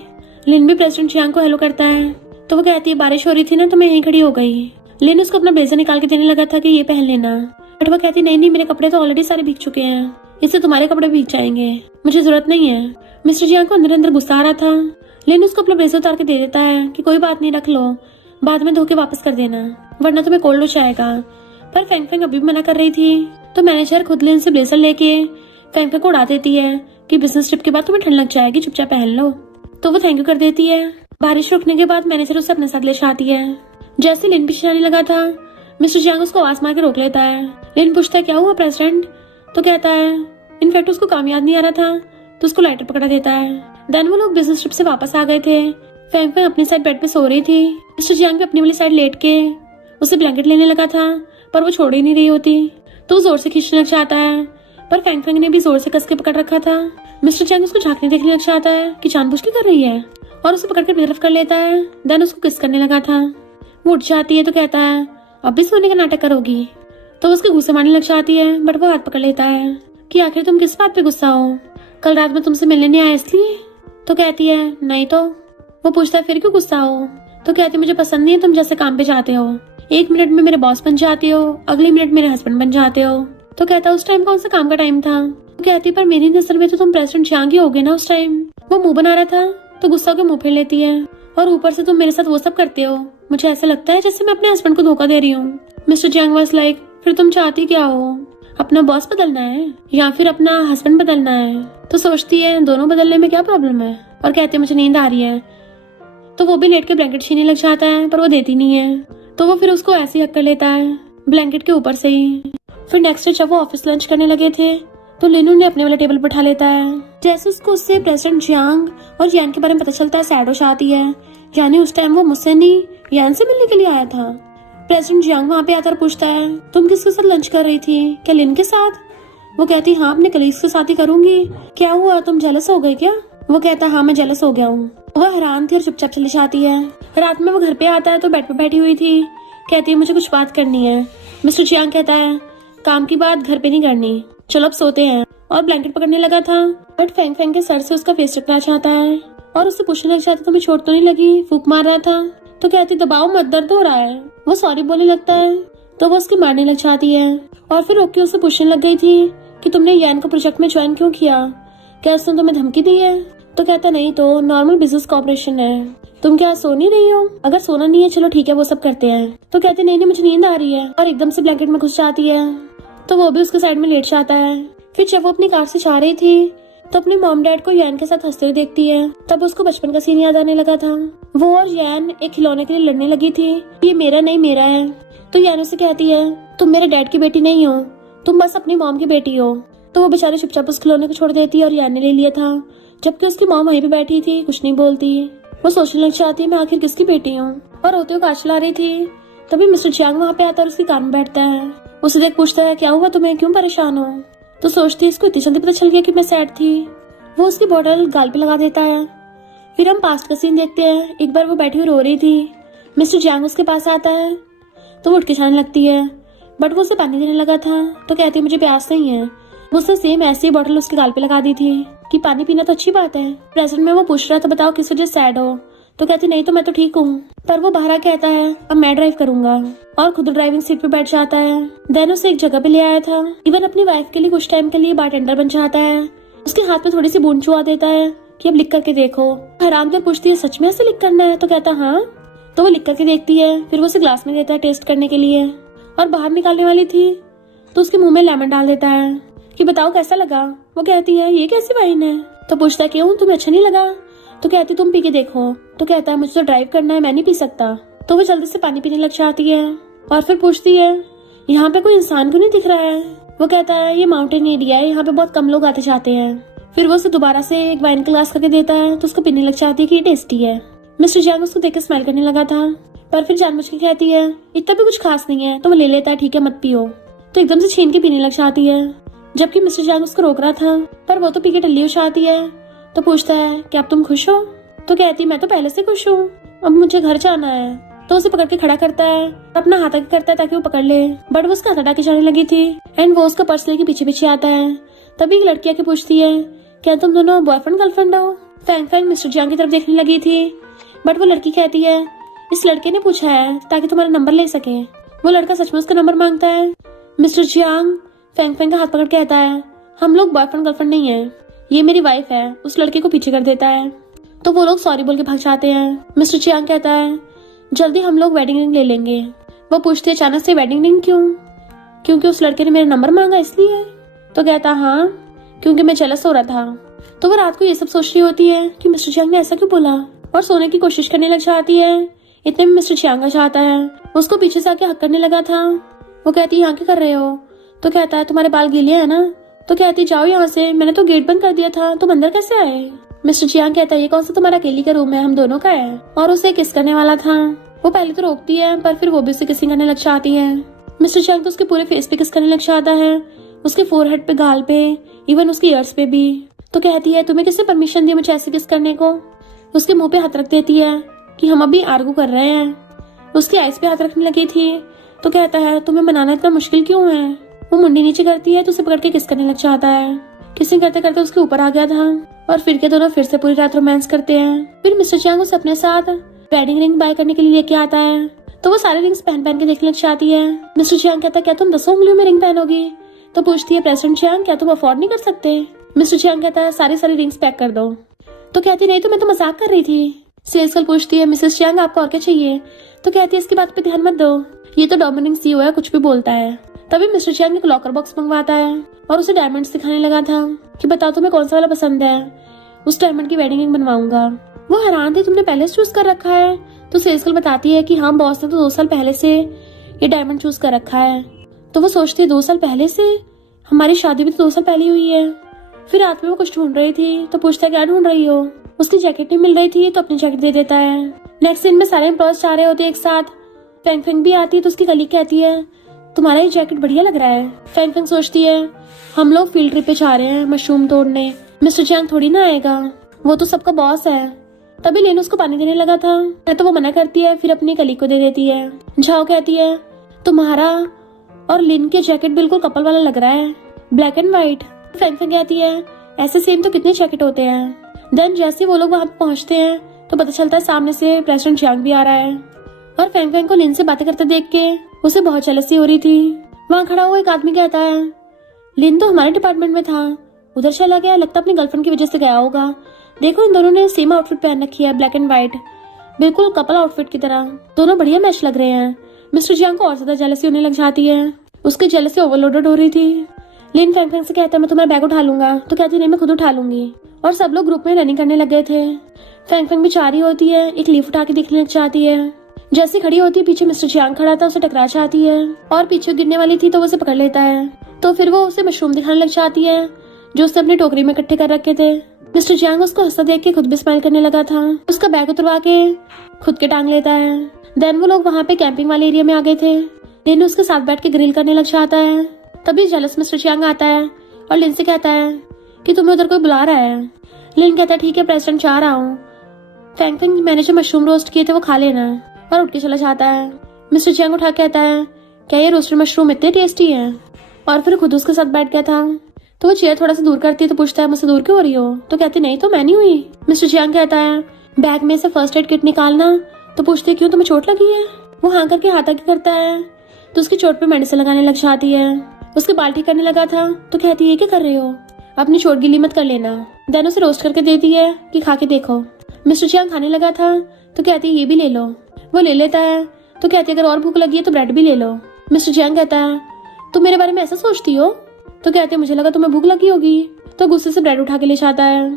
लिन भी प्रेसिडेंट जियांग को हेलो करता है। तो वो कहती है, बारिश हो रही थी ना तो मैं यहीं खड़ी हो गई। लिन उसको अपना ब्लेजर निकाल के देने लगा था कि ये पहन लेना, बट वो कहती, नहीं नहीं, मेरे कपड़े तो ऑलरेडी सारे भीग चुके हैं, इससे तुम्हारे कपड़े भीग जाएंगे, मुझे जरूरत नहीं है। मिस्टर जियांग को अंदर अंदर गुस्सा आ रहा था। लिन उसको अपना ब्लेजर उतार के दे देता है कि कोई बात नहीं, रख लो, बाद में धो के वापस कर देना, वरना तुम्हें कोल्ड हो जाएगा। पर फैंग फैंग अभी भी मना कर रही थी। तो मैनेजर खुद लिन से ब्लेजर लेके फैंग फैंग को उड़ा देती है कि बिजनेस ट्रिप के बाद तुम्हें ठंड लग जाएगी, चुपचाप पहन लो। तो वो थैंक यू कर देती है। बारिश रुकने के बाद मैनेजर उसे अपने साथ ले जाती है। जैसे लिन पीछे आने लगा था, मिस्टर जियांग उसको आवाज मार के रोक लेता है। लिन पूछता है, क्या हुआ प्रेसिडेंट। तो कहता है, इनफैक्ट उसको काम याद नहीं आ रहा था, तो उसको लाइटर पकड़ा देता है। देन वो लोग बिजनेस ट्रिप से वापस आ गए थे। फैंग फैंग अपनी साइड बेड पे सो रही थी। मिस्टर जियांग भी अपनी वाली साइड लेट के उसे ब्लैंकेट लेने लगा था, पर वो छोड़ ही नहीं रही होती। तो वो जोर से खींचने लग जाता है, पर फैंग फैंग ने भी जोर से कस के पकड़ रखा था। मिस्टर जियांग उसको झांकने देखने लग जाता है कि जानबूझ के कर रही है, और उसे पकड़ के तरफ कर लेता है। देन उसको किस करने लगा था। वो उठ जाती है तो कहता है, अब भी सोने का नाटक करोगी। तो उसके गुस्से मारने लग जाती है, बट वो हाथ पकड़ लेता है कि आखिर तुम किस बात पे गुस्सा हो, कल रात में तुमसे मिलने नहीं आया इसलिए। तो कहती है, नहीं तो। वो पूछता है, फिर क्यों गुस्सा हो। तो कहती, मुझे पसंद नहीं है तुम जैसे काम पे जाते हो, एक मिनट में मेरे बॉस बन जाते हो, अगले मिनट मेरे हस्बैंड बन जाते हो। तो कहता, उस टाइम कौन सा काम का टाइम था। तो कहती, पर मेरी नजर में तो तुम प्रेसिडेंट जियांग ही होगे ना उस टाइम। वो मुंह बना रहा था तो गुस्सा के मुंह फेर लेती है, और ऊपर से तुम मेरे साथ वो सब करते हो, मुझे ऐसा लगता है जैसे मैं अपने हस्बैंड को धोखा दे रही हूँ। मिस्टर जियांग वाज लाइक, फिर तुम चाहती क्या हो, अपना बॉस बदलना है या फिर अपना हस्बैंड बदलना है। तो सोचती है, दोनों बदलने में क्या प्रॉब्लम है, और कहते, मुझे नींद आ रही है। तो वो भी लेट के ब्लैंकेट छीनने लग जाता है, पर वो देती नहीं है। तो वो फिर उसको ऐसे ही हक कर लेता है ब्लैंकेट के ऊपर से ही। फिर नेक्स्ट डे जब वो ऑफिस लंच करने लगे थे तो लिन उन्हें अपने वाले टेबल पर उठा लेता है। जैसे उसको उससे प्रेसिडेंट जियांग और यान के बारे में पता चलता है, सैड हो जाती है, यानी उस टाइम वो मुझसे नहीं यान से मिलने के लिए आया था। प्रेसिडेंट जियांग वहाँ पे आकर पूछता है, तुम किसके साथ लंच कर रही थी, क्या लिन के साथ। वो कहती, हाँ अपने कलीग्स के साथ ही करूंगी। क्या हुआ, तुम जेलस हो गए क्या। वो कहता, हाँ मैं जेलस हो गया हूँ। वह हैरान थी और चुपचाप चली जाती है। रात में वो घर पे आता है तो बेड पे बैठी हुई थी। कहती है, मुझे कुछ बात करनी है। मिस्टर जियांग कहता है, काम की बात घर पे नहीं करनी, चलो अब सोते हैं, और ब्लैंकेट पकड़ने लगा था। बट फैंग फैंग के सर से उसका फेस टकरा जाता है और उससे पूछने लग जाता, तुम्हें चोट तो नहीं लगी, फूंक मार रहा था। तो कहती, दबाओ मत, दर्द हो रहा है। वो सॉरी बोलने लगता है तो वो उसकी मारने लग जाती है, और फिर रोक के उससे पूछने लग गई थी कि तुमने यान को प्रोजेक्ट में ज्वाइन क्यों किया, क्या उसने तुम्हें धमकी दी है। तो कहता, नहीं तो नॉर्मल बिजनेस कॉपरेशन है, तुम क्या सो नहीं रही हो, अगर सोना नहीं है चलो ठीक है वो सब करते हैं। तो कहते, नहीं नहीं मुझे नींद आ रही है, और एकदम से ब्लैंकेट में घुस जाती है। तो वो भी उसके साइड में लेट जाता है। फिर जब वो अपनी कार से जा रही थी तो अपने मॉम डैड को यान के साथ हंसते हुए देखती है। तब उसको बचपन का सीन याद आने लगा था। वो और यान एक खिलौने के लिए लड़ने लगी थी, ये मेरा नहीं मेरा है। तो यान उसे कहती है, तुम मेरे डैड की बेटी नहीं हो, तुम बस अपनी मॉम की बेटी हो। तो वो बेचारी चुपचाप उस खिलौने को छोड़ देती है और यान ने ले लिया था, जबकि उसकी मॉम वहीं पे बैठी थी, कुछ नहीं बोलती। वो सोचने लग जाती है मैं आखिर किसकी बेटी हूँ, और रोते हुए कार चला रही थी। तभी मिस्टर जियांग वहाँ पे आता है और उसकी कार में बैठता है। उसे देख पूछता है क्या हुआ तुम्हें, क्यों परेशान हो। तो सोचती है इसको इतनी जल्दी पता चल गया कि मैं सैड थी। वो उसकी बॉटल गाल पे लगा देता है। फिर हम पास्ट का सीन देखते हैं। एक बार वो बैठी हुई रो रही थी। मिस्टर जियांग उसके पास आता है तो वो उठ के जाने लगती है, बट वो उसे पानी देने लगा था तो कहती है मुझे प्यास नहीं है। वो उसने सेम ऐसी बॉटल उसके गाल पे लगा दी थी कि पानी पीना तो अच्छी बात है। प्रेजेंट में वो पूछ रहा था बताओ किस वजह सैड हो, तो कहती नहीं तो मैं तो ठीक हूँ। पर वो बाहर कहता है अब मैं ड्राइव करूंगा और खुद ड्राइविंग सीट पे बैठ जाता है। देन उसे एक जगह पे ले आया था। इवन अपनी वाइफ के लिए कुछ टाइम के लिए बारटेंडर बन जाता है। उसके हाथ पे थोड़ी सी बूंद चुआ देता है कि अब लिख करके देखो। हैरान कर पूछती है सच में ऐसे लिख करना है, तो कहता हाँ। तो वो लिख करके देखती है। फिर वो उसे ग्लास में देता है टेस्ट करने के लिए, और बाहर निकालने वाली थी तो उसके मुंह में लेमन डाल देता है कि बताओ कैसा लगा। वो कहती है ये कैसी वाइन है। तो पूछता है क्यों तुम्हें अच्छा नहीं लगा। तो कहती तुम पी के देखो। तो कहता है मुझे तो ड्राइव करना है, मैं नहीं पी सकता। तो वो जल्दी से पानी पीने लग जाती है और फिर पूछती है यहाँ पे कोई इंसान क्यों नहीं दिख रहा है। वो कहता है ये माउंटेन एरिया है, यहाँ पे बहुत कम लोग आते जाते हैं। फिर वो उसे दोबारा से एक वाइन का ग्लास करके देता है तो उसको पीने लग जाती है कि ये टेस्टी है। मिस्टर जियांग उसको देख के स्माइल करने लगा था, पर फिर जानबूझ के कहती है इतना भी कुछ खास नहीं है। तो वो ले लेता है ठीक है मत पियो। तो एकदम से छीन के पीने लग जाती है, जबकि मिस्टर जियांग उसको रोक रहा था, पर वो तो पी के टल्ली हो जाती है। तो पूछता है क्या अब तुम खुश हो। तो कहती मैं तो पहले से खुश हूँ, अब मुझे घर जाना है। तो उसे पकड़ के खड़ा करता है, अपना हाथ आगे करता है ताकि वो पकड़ ले, बट वो उसका हाथ हटा के जाने लगी थी। एंड वो उसका पर्स लेके पीछे पीछे आता है। तभी एक लड़की आके पूछती है क्या तुम दोनों बॉयफ्रेंड गर्लफ्रेंड हो। फैंग फैंग मिस्टर जियांग की तरफ देखने लगी थी, बट वो लड़की कहती है इस लड़के ने पूछा है ताकि तुम्हारा नंबर ले सके। वो लड़का सच में उसका नंबर मांगता है। मिस्टर जियांग फैंग फैंग का हाथ पकड़ के कहता है हम लोग बॉयफ्रेंड गर्लफ्रेंड नहीं है, ये मेरी वाइफ है। उस लड़के को पीछे कर देता है तो वो लोग सॉरी बोल के भाग जाते हैं। मिस्टर जियांग कहता है जल्दी हम लोग वेडिंग रिंग ले लेंगे। वो पूछते है अचानक से वेडिंग रिंग क्यों, क्योंकि उस लड़के ने मेरा नंबर मांगा इसलिए। तो कहता हाँ क्योंकि मैं जेलस हो रहा था। तो वो रात को ये सब सोच रही होती है कि मिस्टर जियांग ने ऐसा क्यों बोला, और सोने की कोशिश करने लग जाती है। इतने में मिस्टर जियांग आ जाता है, उसको पीछे से आके हक करने लगा था। वो कहती यहाँ क्या कर रहे हो। तो कहता है तुम्हारे बाल गीले है ना। तो कहती जाओ यहाँ से, मैंने तो गेट बंद कर दिया था, तुम अंदर कैसे आए। मिस्टर जियांग कहता है ये कौन सा तुम्हारा अकेली का रूम है, हम दोनों का है। और उसे किस करने वाला था। वो पहले तो रोकती है, पर फिर वो भी उसे किसिंग करने लग जाती है। मिस्टर जियांग तो उसके पूरे फेस पे किस करने लग जाता है, उसके फोरहेड पे, गाल पे, इवन उसकी ईयर्स पे भी। तो कहती है तुम्हें किसने परमिशन दी मुझे ऐसे किस करने को। उसके मुंह पे हाथ रख देती है कि हम अभी आर्गू कर रहे हैं। उसकी आइस पे हाथ रखने लगी थी। तो कहता है तुम्हें मनाना इतना मुश्किल क्यों है। वो मुंडी नीचे करती है तो उसे पकड़ के किस करने लग जाता है। किसिंग करते करते उसके ऊपर आ गया था, और फिर के दोनों फिर से पूरी रात रोमांस करते हैं। फिर मिस्टर जियांग उसे अपने साथ वेडिंग रिंग बाय करने के लिए लेके आता है। तो वो सारे रिंग्स पहन पहन के देखने लग जाती है। मिस्टर जियांग कहता है क्या तुम 10 उंगलियों में रिंग पहनोगी। तो पूछती है प्रेसिडेंट जियांग क्या तुम अफोर्ड नहीं कर सकते। मिस्टर जियांग कहता है सारी रिंग्स पैक कर दो। तो कहती नहीं तो मैं तो मजाक कर रही थी। सेल्स गर्ल पूछती है मिसेस जियांग आपको और क्या चाहिए। तो कहती है इसकी बात पे ध्यान मत दो, ये तो डोमिनिक सीईओ है, कुछ भी बोलता है। तभी मिस्टर जियांग एक लॉकर बॉक्स मंगवाता है और उसे डायमंड्स दिखाने लगा था कि बताओ तुम्हें कौन सा वाला पसंद है, उस डायमंड की वेडिंग रिंग बनवाऊंगा। वो हैरान थी तुमने पहले से चूज कर रखा है। तो सेल्स गर्ल बताती है कि हाँ बॉस ने तो 2 साल पहले से ये डायमंड चूज कर रखा है। तो वो सोचती है 2 साल पहले से, हमारी शादी भी तो 2 साल पहले हुई है। फिर रात में वो कुछ ढूंढ रही थी तो पूछता है क्या ढूंढ रही हो। उसकी जैकेट नहीं मिल रही थी तो अपनी जैकेट दे देता है। नेक्स्ट सीन में सारे एम्प्लॉयज जा रहे होते एक साथ। फैंग फैंग भी आती है तो उसकी कलीग कहती है तुम्हारा ये जैकेट बढ़िया लग रहा है। फैंग फैंग सोचती है हम लोग फील्ड ट्रिप पे जा रहे हैं मशरूम तोड़ने, मिस्टर जियांग थोड़ी ना आएगा, वो तो सबका बॉस है। तभी लेन उसको पानी देने लगा था तो वो मना करती है, फिर अपनी कलीग को दे देती है। झाओ कहती है तुम्हारा और लिन के जैकेट बिल्कुल कपल वाला लग रहा है, black and white. Fang Fang कहती है ऐसे सेम तो कितने जैकेट होते हैं। देन जैसे वो लोग वहाँ पहुँचते हैं तो पता चलता है सामने से प्रेसिडेंट जियांग भी आ रहा है, और फैंग फैंग को लिन से बातें करते देख के उसे बहुत जेलसी हो रही थी। वहाँ खड़ा हुआ एक आदमी कहता है लिन तो हमारे डिपार्टमेंट में था, उधर चला गया, लगता अपनी गर्लफ्रेंड की वजह से गया होगा। देखो इन दोनों ने सेम आउटफिट पहन रखी है, ब्लैक एंड व्हाइट, बिल्कुल कपल आउटफिट की तरह, दोनों बढ़िया मैच लग रहे हैं। मिस्टर जियांग को और ज्यादा जेलसी होने लग जाती है, उसकी जेलसी ओवरलोडेड हो रही थी। लिन फैंग फैंग से कहता है मैं तुम्हारा बैग उठा लूंगा। तो कहती नहीं मैं खुद उठा लूंगी, और सब लोग ग्रुप में रनिंग करने लग गए थे। फैंग फैंग भी चाह रही होती है, एक लीफ उठा के दिखने लग जाती है। जैसे खड़ी होती है पीछे मिस्टर चियांग खड़ा था, उसे टकरा चाहती है और पीछे गिरने वाली थी तो वो उसे पकड़ लेता है। तो फिर वो उसे मशरूम दिखाने लग जाती है जो उसने अपनी टोकरी में इकट्ठे कर रखे थे। मिस्टर चियांग उसको हंसता देख के खुद भी स्माइल करने लगा था। उसका बैग उतरवा के खुद के टांग लेता है। देन वो लोग वहाँ पे कैंपिंग वाले एरिया में आ गए थे। लिन उसके साथ बैठ के ग्रिल करने लग जाता है। तभी जेलस मिस्टर चियांग आता है और लिन से कहता है कि तुम्हें उधर कोई बुला रहा है। लिन कहता है ठीक है प्रेसिडेंट, चाह रहा हूँ। फैंग फैंग मैंने जो मशरूम रोस्ट किए थे वो खा लेना और उठ के चला जाता है। मिस्टर चियांग उठा के कहता है क्या ये रोस्टेड मशरूम इतने टेस्टी है, और फिर खुद उसके साथ बैठ गया था। तो वो चेयर थोड़ा सा दूर करती है तो पूछता है मुझसे दूर क्यों हो रही हो? तो कहती नहीं तो मैं नहीं हुई। मिस्टर चियांग कहता है बैग में से फर्स्ट एड किट निकालना। तो पूछती है क्यों, तुम्हें चोट लगी है? वो हाँ करके हाथ आगे करता है तो उसकी चोट पे मेडिसिन लगाने लग जाती है। उसके बाल ठीक करने लगा था तो कहती है क्या कर रही हो, अपनी चोट गीली मत कर लेना। देन उसे रोस्ट करके देती है कि खा के देखो। मिस्टर चियांग खाने लगा था तो कहती है ये भी ले लो। वो ले लेता है तो कहती है अगर और भूख लगी है तो ब्रेड भी ले लो। मिस्टर चियांग कहता है तुम मेरे बारे में ऐसा सोचती हो? तो कहते हैं मुझे लगा तुम्हें भूख लगी होगी। तो गुस्से से ब्रेड उठा के ले जाता है।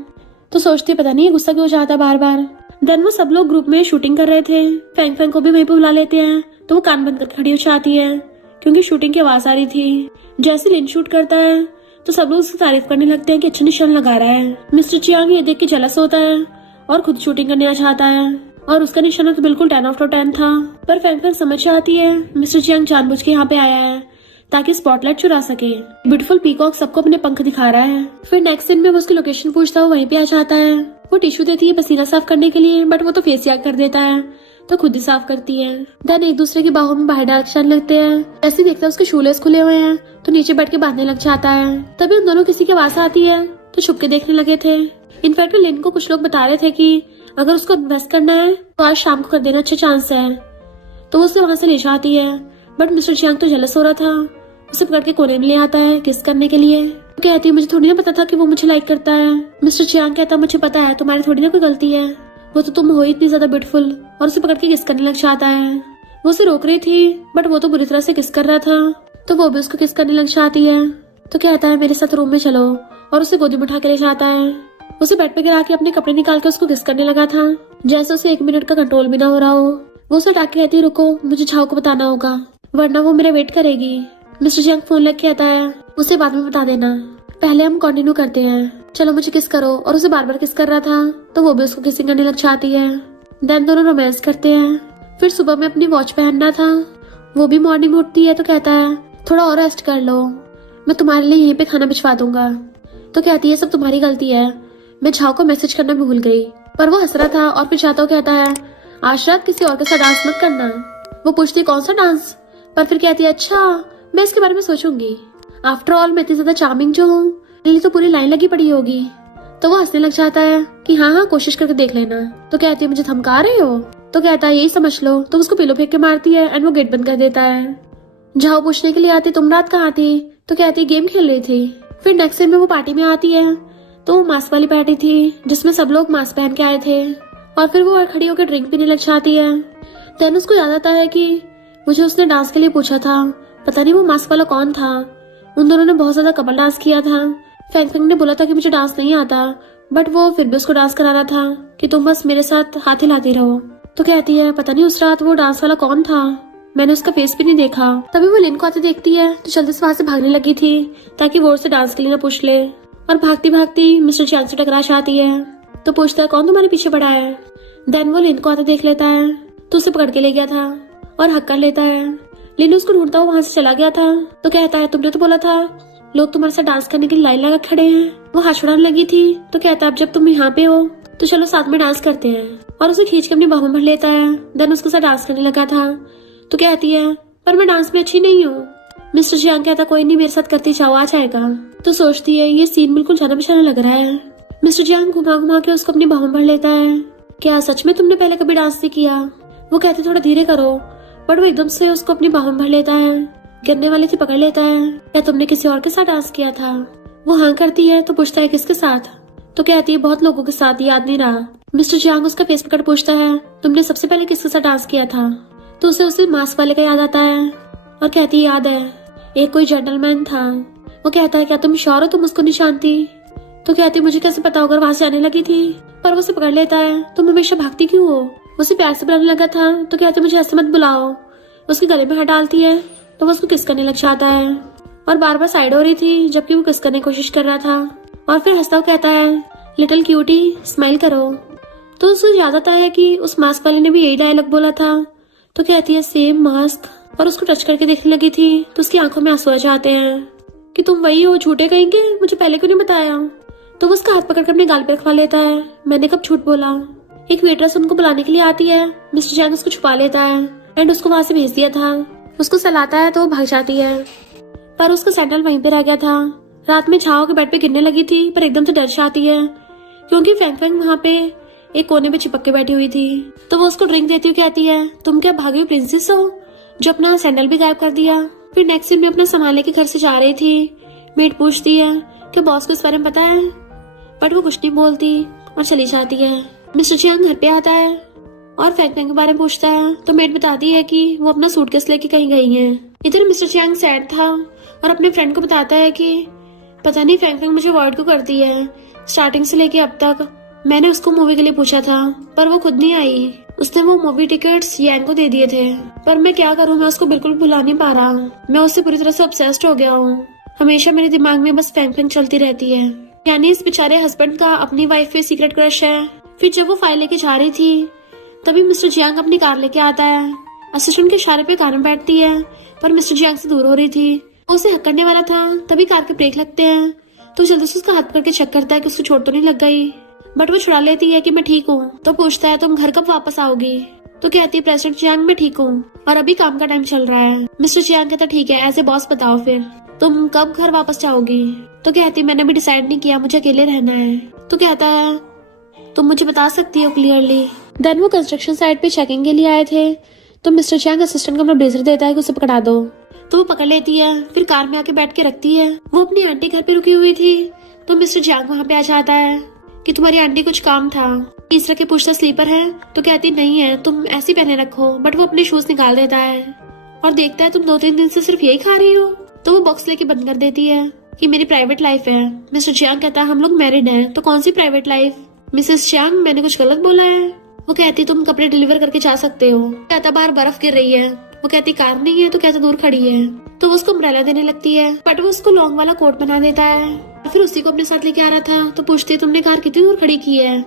तो सोचती है पता नहीं ये गुस्सा क्यों चाहता बार बार। देन वो सब लोग ग्रुप में शूटिंग कर रहे थे। फैंग फैंग को भी वहीं पे बुला लेते हैं तो वो कान बंद कर खड़ी हो जाती है क्योंकि शूटिंग की आवाज आ रही थी। जैसे लिन शूट करता है तो सब लोग उसकी तारीफ करने लगते हैं कि अच्छा निशान लगा रहा है। मिस्टर चियांग ये देख के जेलस होता है और खुद शूटिंग करने आ चाहता है और उसका निशाना तो बिल्कुल 10 out of 10 था। पर फैंग फैंग समझ जाती है मिस्टर चियांग जानबूझ के यहाँ पे आया है ताकि स्पॉटलाइट चुरा सके। ब्यूटीफुल पीकॉक सबको अपने पंख दिखा रहा है। फिर नेक्स्ट सीन में वो उसकी लोकेशन पूछता है, वहीं पे आ जाता है। वो टिश्यू देती है पसीना साफ करने के लिए बट वो तो फेस याद कर देता है तो खुद ही साफ करती है। देन एक दूसरे की बाहों में बाहर डालने लगते हैं। जैसे देखता है उसके शूलेस खुले हुए हैं तो नीचे बैठ के बांधने लग जाता है। तभी उन दोनों किसी की आवाज आती है तो छुप के देखने लगे थे। इनफैक्ट लिन को कुछ लोग बता रहे थे कि अगर उसको इन्वेस्ट करना है तो आज शाम को कर देना अच्छा चांस है। तो वो उसे वहां से ले जाती है बट मिस्टर चियांग तो जेलस हो रहा था। उसे पकड़ के कोने में ले आता है किस करने के लिए। तो कहती है मुझे थोड़ी ना पता था कि वो मुझे लाइक करता है। मिस्टर चियांग कहता मुझे पता है, तुम्हारी थोड़ी ना कोई गलती है, वो तो तुम हो इतनी ज्यादा ब्यूटीफुल। और उसे पकड़ के किस करने लग जाता है। वो उसे रोक रही थी बट वो तो बुरी तरह से किस कर रहा था तो वो भी उसको किस करने लग जाती है। तो कहता है मेरे साथ रूम में चलो और उसे गोदी में उठा के ले जाता है। उसे बेड पे गिरा के अपने कपड़े निकाल के उसको किस करने लगा था जैसे उसे 1 मिनट का कंट्रोल भी ना हो रहा हो। वो उसे उठा के कहती है रुको, मुझे झाओ को बताना होगा वरना वो मेरा वेट करेगी। मिस्टर चियांग फोन लेके आता है, उसे बाद में बता देना, पहले हम कंटिन्यू करते हैं, चलो मुझे किस करो। और उसे बार बार किस कर रहा था तो वो भी उसको किसिंग करने लग जाती है। देन दोनों रोमांस करते हैं। फिर सुबह में अपनी वॉच पहनना था। वो भी मॉर्निंग में उठती है तो कहता है थोड़ा और रेस्ट कर लो, मैं तुम्हारे लिए यहीं पे खाना भिजवा दूंगा। तो कहती है सब तुम्हारी गलती है, मैं झाओ को मैसेज करना भूल गई। पर वो हंस रहा था और फिर चाहता कहता है आज रात किसी और के साथ डांस मत करना। वो पूछती कौन सा डांस, पर फिर कहती है अच्छा मैं इसके बारे में सोचूंगी, आफ्टर ऑल मैं इतनी ज्यादा चार्मिंग जो हूँ, मेरे लिए तो पूरी लाइन लगी पड़ी होगी। तो वो हंसने लग जाता है कि हाँ हाँ कोशिश करके देख लेना। तो कहती है मुझे धमका रहे हो? तो कहता है यही समझ लो। तो उसको पिलो फेंक के मारती है एंड वो गेट बंद कर देता है। झाओ पूछने के लिए आती तुम रात कहाँ थी? तो कहती गेम खेल रही थी। फिर नेक्स्ट सीन में वो पार्टी में आती है तो वो मास्क वाली पार्टी थी जिसमें सब लोग मास्क पहन के आए थे। और फिर वो खड़ी होकर ड्रिंक पीने लग जाती है। देन उसको याद आता है कि मुझे उसने डांस के लिए पूछा था, पता नहीं वो मास्क वाला कौन था। उन दोनों ने बहुत ज्यादा कपल डांस किया था। फैंग फैंग ने बोला था कि मुझे डांस नहीं आता बट वो फिर भी उसको डांस करा रहा था कि तुम बस मेरे साथ हाथ हिलाती रहो। तो कहती है पता नहीं उस रात वो डांस वाला कौन था, मैंने उसका फेस भी नहीं देखा। तभी वो लिन को आते देखती है तो जल्दी से वहां से भागने लगी थी ताकि वो उससे डांस के लिए ना पूछ ले। और भागती भागती मिस्टर चियांग से टकरा जाती है तो पूछता है कौन तुम्हारे पीछे पड़ा है। देन वो लिन को आते देख लेता है तो उसे पकड़ के ले गया था और हक कर लेता है। लिन उसको ढूंढता हुआ वहां से चला गया था तो कहता है तुमने तो बोला था लोग तुम्हारे साथ डांस करने के लिए लाइन लगा खड़े हैं। वो हाथ छुड़ाने लगी थी तो कहता है अब जब तुम यहाँ पे हो तो चलो साथ में डांस करते हैं। और उसे खींच के अपनी बाहों में भर लेता है। देन उसके साथ डांस करने लगा था तो कहती है पर मैं डांस में अच्छी नहीं हूँ। मिस्टर चियांग कहता कोई नहीं मेरे साथ करती जाओ आ जाएगा। तो सोचती है ये सीन बिल्कुल जाना पहचाना लग रहा है। मिस्टर चियांग घुमा घुमा के उसको अपनी बाहों में भर लेता है। क्या सच में तुमने पहले कभी डांस नहीं किया? वो कहती थोड़ा धीरे करो बट वो एकदम से उसको अपनी बाहों में भर लेता है। गिरने वाली थी पकड़ लेता है। क्या तुमने किसी और के साथ डांस किया था? वो हाँ करती है तो पूछता है किसके साथ? तो कहती है बहुत लोगों के साथ, याद नहीं रहा। मिस्टर चियांग उसका फेस पकड़ पूछता है तुमने सबसे पहले किसके साथ डांस किया था? तो उसे मास्क वाले का याद आता है और कहती है याद है एक कोई जेंटलमैन था। वो कहता है क्या तुम श्योर हो तुम उसको नहीं जानती? तो कहती मुझे कैसे पता होगा, वहां से आने लगी थी। पर वो उसे पकड़ लेता है, तुम हमेशा भागती क्यों हो? उसे प्यार से बुलाने लगा था तो कहती मुझे ऐसे मत बुलाओ। उसके गले में हाथ डालती है तो वो उसको किस करने लग जाता है और बार बार साइड हो रही थी जबकि वो किस करने की कोशिश कर रहा था। और फिर हंसता हुआ कहता है लिटिल क्यूटी स्माइल करो। तो उसको याद आता है कि उस मास्क वाले ने भी यही डायलॉग बोला था। तो कहती है सेम मास्क, और उसको टच करके देखने लगी थी तो उसकी आंखों में आंसू आ जाते हैं कि तुम वही हो, झूठे कहेंगे, मुझे पहले क्यों नहीं बताया? तो वो उसका हाथ पकड़कर अपने गाल पे रखवा लेता है। मैंने कब झूठ बोला? एक वेट्रेस उनको बुलाने के लिए आती है। मिस्टर जैंग उसको छुपा लेता है एंड उसको वहां से भेज दिया था। उसको सहलाता है तो वो भाग जाती है, पर उसका सैंडल वहीं पे रह गया था। रात में छाओ के बेड पे गिरने लगी थी पर एकदम से डर जाती है क्योंकि फैंग फैंग वहाँ पे एक कोने पे चिपक के बैठी हुई थी। तो वो उसको ड्रिंक देती हुई कहती है तुम क्या भागी हुई प्रिंसेस हो जो अपना सैंडल भी गायब कर दिया? फिर नेक्स्ट सीन में अपना सामान लेके घर से जा रही थी। मेड पूछती है कि बॉस को इस बारे में पता है, बट वो कुछ नहीं बोलती और चली जाती है। मिस्टर चियांग घर पे आता है और फैंग फैंग के बारे में पूछता है तो मेड बताती है कि वो अपना सूटकेस लेके कहीं गई है। इधर मिस्टर चियांग सैड था और अपने फ्रेंड को बताता है कि पता नहीं फैंग फैंग मुझे अवॉइड क्यों करती है। स्टार्टिंग से लेके अब तक मैंने उसको मूवी के लिए पूछा था पर वो खुद नहीं आई। उसने वो मूवी टिकट्स यांग को दे दिए थे, पर मैं क्या करूं, मैं उसको बिल्कुल भुला नहीं पा रहा। मैं उससे पूरी तरह से ऑब्सेस्ड हो गया हूँ। हमेशा मेरे दिमाग में बस फैंग फैंग चलती रहती है। यानी इस बेचारे हस्बैंड का अपनी वाइफ पे सीक्रेट क्रश है। फिर जब वो फाइल लेके जा रही थी तभी मिस्टर जियांग अपनी कार लेके आता है। असिस्टेंट के इशारे पे कार में बैठती है पर मिस्टर जियांग से दूर हो रही थी। वो उसे हक करने वाला था तभी कार के ब्रेक लगते हैं तो जल्दी से उसका हाथ पकड़ के चेक करता है कि उसको चोट तो नहीं लग गई, बट वो छुड़ा लेती है कि मैं ठीक हूँ। तो पूछता है तुम घर कब वापस आओगी? तो कहती है प्रेसिडेंट जियांग मैं ठीक हूँ और अभी काम का टाइम चल रहा है। मिस्टर जियांग कहता ठीक है, एज ए बॉस बताओ फिर तुम कब घर वापस जाओगी? तो कहती मैंने अभी डिसाइड नहीं किया, मुझे अकेले रहना है। तो कहता है तुम मुझे बता सकती हो क्लियरली। देन वो कंस्ट्रक्शन साइट पे चेकिंग के लिए आए थे तो मिस्टर जियांग असिस्टेंट को अपना ब्लेजर देता है कि उसे पकड़ा दो। तो वो पकड़ लेती है, फिर कार में आके बैठ के रखती है। वो अपनी आंटी घर पे रुकी हुई थी तो मिस्टर जियांग वहाँ पे आ जाता है कि तुम्हारी आंटी कुछ काम था। तीसरा के पूछता स्लीपर है तो कहती नहीं है, तुम ऐसी पहने रखो। बट वो अपने शूज निकाल देता है और देखता है तुम 2-3 दिन से सिर्फ यही खा रही हो। तो वो बॉक्स लेके बंद कर देती है कि मेरी प्राइवेट लाइफ है। मिस्टर जियांग कहता है हम लोग मैरिड हैं तो कौन सी प्राइवेट लाइफ? मिसेस जियांग मैंने कुछ गलत बोला है? वो कहती तुम कपड़े डिलीवर करके जा सकते हो। कहता बाहर बर्फ गिर रही है। वो कहती कार नहीं है तो कहता दूर खड़ी है। तो वो उसको अम्ब्रेला देने लगती है बट वो उसको लॉन्ग वाला कोट बना देता है। फिर उसी को अपने साथ लेके आ रहा था तो पूछती है तुमने कार कितनी दूर खड़ी की है?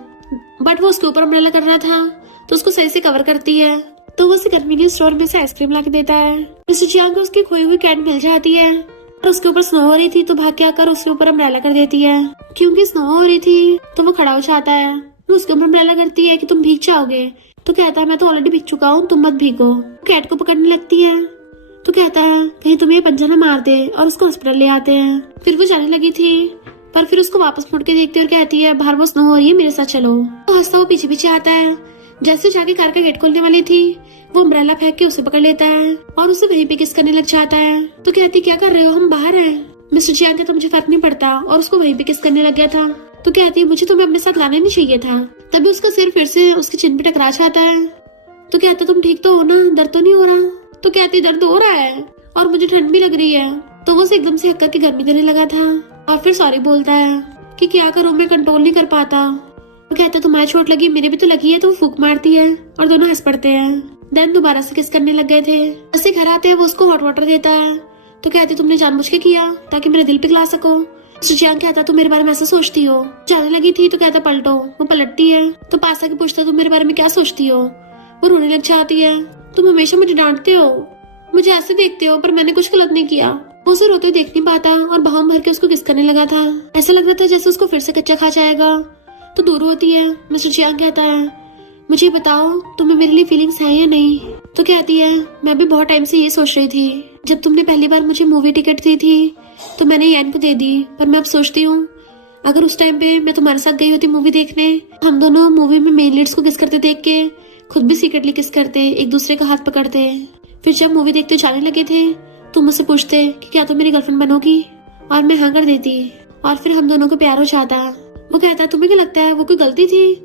बट वो उसके ऊपर अम्ब्रेला कर रहा था तो उसको सही से कवर करती है। तो वो उसे कन्वीनियंस स्टोर में से आइसक्रीम ला के देता है। मिस्टर जियांग को उसकी खोई हुई कैट मिल जाती है और उसके ऊपर स्नो हो रही थी तो भाग के आकर उसके ऊपर अम्ब्रेला कर देती है। क्योंकि स्नो हो रही थी तो वो खड़ा हो जाता है। वो उसके ऊपर अम्ब्रेला करती है कि तुम भीग जाओगे। तो कहता है मैं तो ऑलरेडी भीग चुका हूँ, तुम मत भीगो। कैट को पकड़ने लगती है तो कहता है कहीं तुम्हें पंजा न मार दे और उसको हॉस्पिटल ले आते हैं। फिर वो जाने लगी थी पर फिर उसको वापस मुड़ के देखती है और कहती है बाहर वो स्नो हो रही है, मेरे साथ चलो। तो हंसता वो पीछे पीछे आता है। जैसे जाके कार का गेट खोलने वाली थी वो अम्ब्रेला फेंक के उसे पकड़ लेता है और उसे वहीं पे किस करने लग जाता है। तो कहती क्या कर रहे हो, हम बाहर हैं। मिस्टर जियांग कहता मुझे फर्क नहीं पड़ता और उसको वहीं पे किस करने लग गया था। तो कहती मुझे तुम्हें अपने साथ लाना नहीं चाहिए था। तभी उसका सिर फिर से उसके चिन पे टकरा जाता है। तो कहता तुम ठीक तो हो ना, दर्द तो नहीं हो रहा? तो कहती दर्द हो रहा है और मुझे ठंड भी लग रही है। तो वो एकदम से हक करके गर्मी देने लगा था और फिर सॉरी बोलता है कि क्या करूं मैं कंट्रोल नहीं कर पाता। वो कहता तुम्हारी चोट लगी, मेरे भी तो लगी है। तो वो फूंक मारती है और दोनों हंस पड़ते हैं। देन दोबारा से किस करने लग गए थे। ऐसे घर आते हैं वो उसको हॉट वाटर देता है। तो कहती तुमने जानबूझ के किया ताकि मेरे दिल पिघला सको। मिस्टर जियांग कहता तुम मेरे बारे में ऐसा सोचती हो? जाने लगी थी तो कहता पलटो। वो पलटती है तो पास आके पूछता तुम मेरे बारे में क्या सोचती हो? वो रोने लग जाती है। तुम हमेशा मुझे डांटते हो, मुझे ऐसे देखते हो, पर मैंने कुछ गलत नहीं किया। वो उसे रोते देख नहीं पाता और बाहों भर के उसको किस करने लगा था। ऐसा लग रहा था जैसे उसको फिर से कच्चा खा जाएगा। तो दूर होती है। मिस्टर जियांग कहता है मुझे बताओ तुम्हें मेरे लिए फीलिंग्स है या नहीं? तो कहती है मैं भी बहुत टाइम से ये सोच रही थी। जब तुमने पहली बार मुझे मूवी टिकट दी थी तो मैंने यान को दे दी, पर मैं अब सोचती हूँ अगर उस टाइम पे मैं तुम्हारे साथ गई होती मूवी देखने, हम दोनों मूवी में मेन लीड्स को किस करते देख के खुद भी सीक्रेटली किस करते, एक दूसरे का हाथ पकड़ते। फिर जब मूवी देखते जाने लगे थे तुम मुझसे पूछते कि क्या तुम मेरी गर्लफ्रेंड बनोगी और मैं हाँ कर देती और फिर हम दोनों को प्यार हो जाता। वो कहता तुम्हें क्या लगता है वो कोई गलती थी?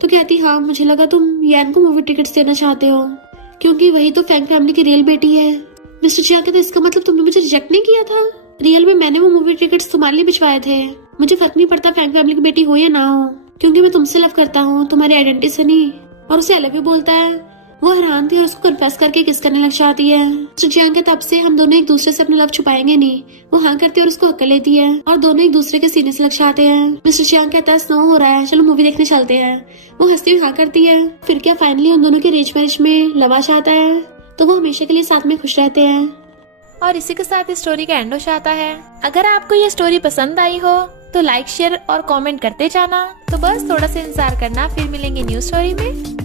तो कहती हाँ मुझे लगा तुम यान को मूवी टिकट्स देना चाहते हो क्योंकि वही तो फैंग फैमिली की रियल बेटी है। मिस्टर जियांग कहता इसका मतलब तुमने मुझे रिजेक्ट नहीं किया था? रियल में मैंने वो मूवी टिकट्स तुम्हारे लिए भिजवाए थे। मुझे फर्क नहीं पड़ता फ्रैंक फैमिली की बेटी हो या ना हो, क्योंकि मैं तुमसे लव करता हूँ, तुम्हारी आइडेंटिटी से नहीं। और उसे अलग भी बोलता है। वो हैरान थी और उसको कन्फेस करके किस करने लग जाती है। मिस्टर जियांग के तब से हम दोनों एक दूसरे से अपना लव छुपाएंगे नहीं। वो हाँ करती है और उसको हक्का लेती है और दोनों एक दूसरे के सीने से लग जाते हैं। मिस्टर जियांग कहता है स्नो हो रहा है, चलो मूवी देखने चलते हैं। वो हंसती हुई हाँ करती है। फिर क्या फाइनली उन दोनों के अरेंज मैरिज में लव आ जाता है, तो वो हमेशा के लिए साथ में खुश रहते हैं। और इसी के साथ इस स्टोरी का एंड हो जाता है। अगर आपको ये स्टोरी पसंद आई हो तो लाइक शेयर और कमेंट करते जाना। तो बस थोड़ा सा इंतजार करना, फिर मिलेंगे न्यू स्टोरी में।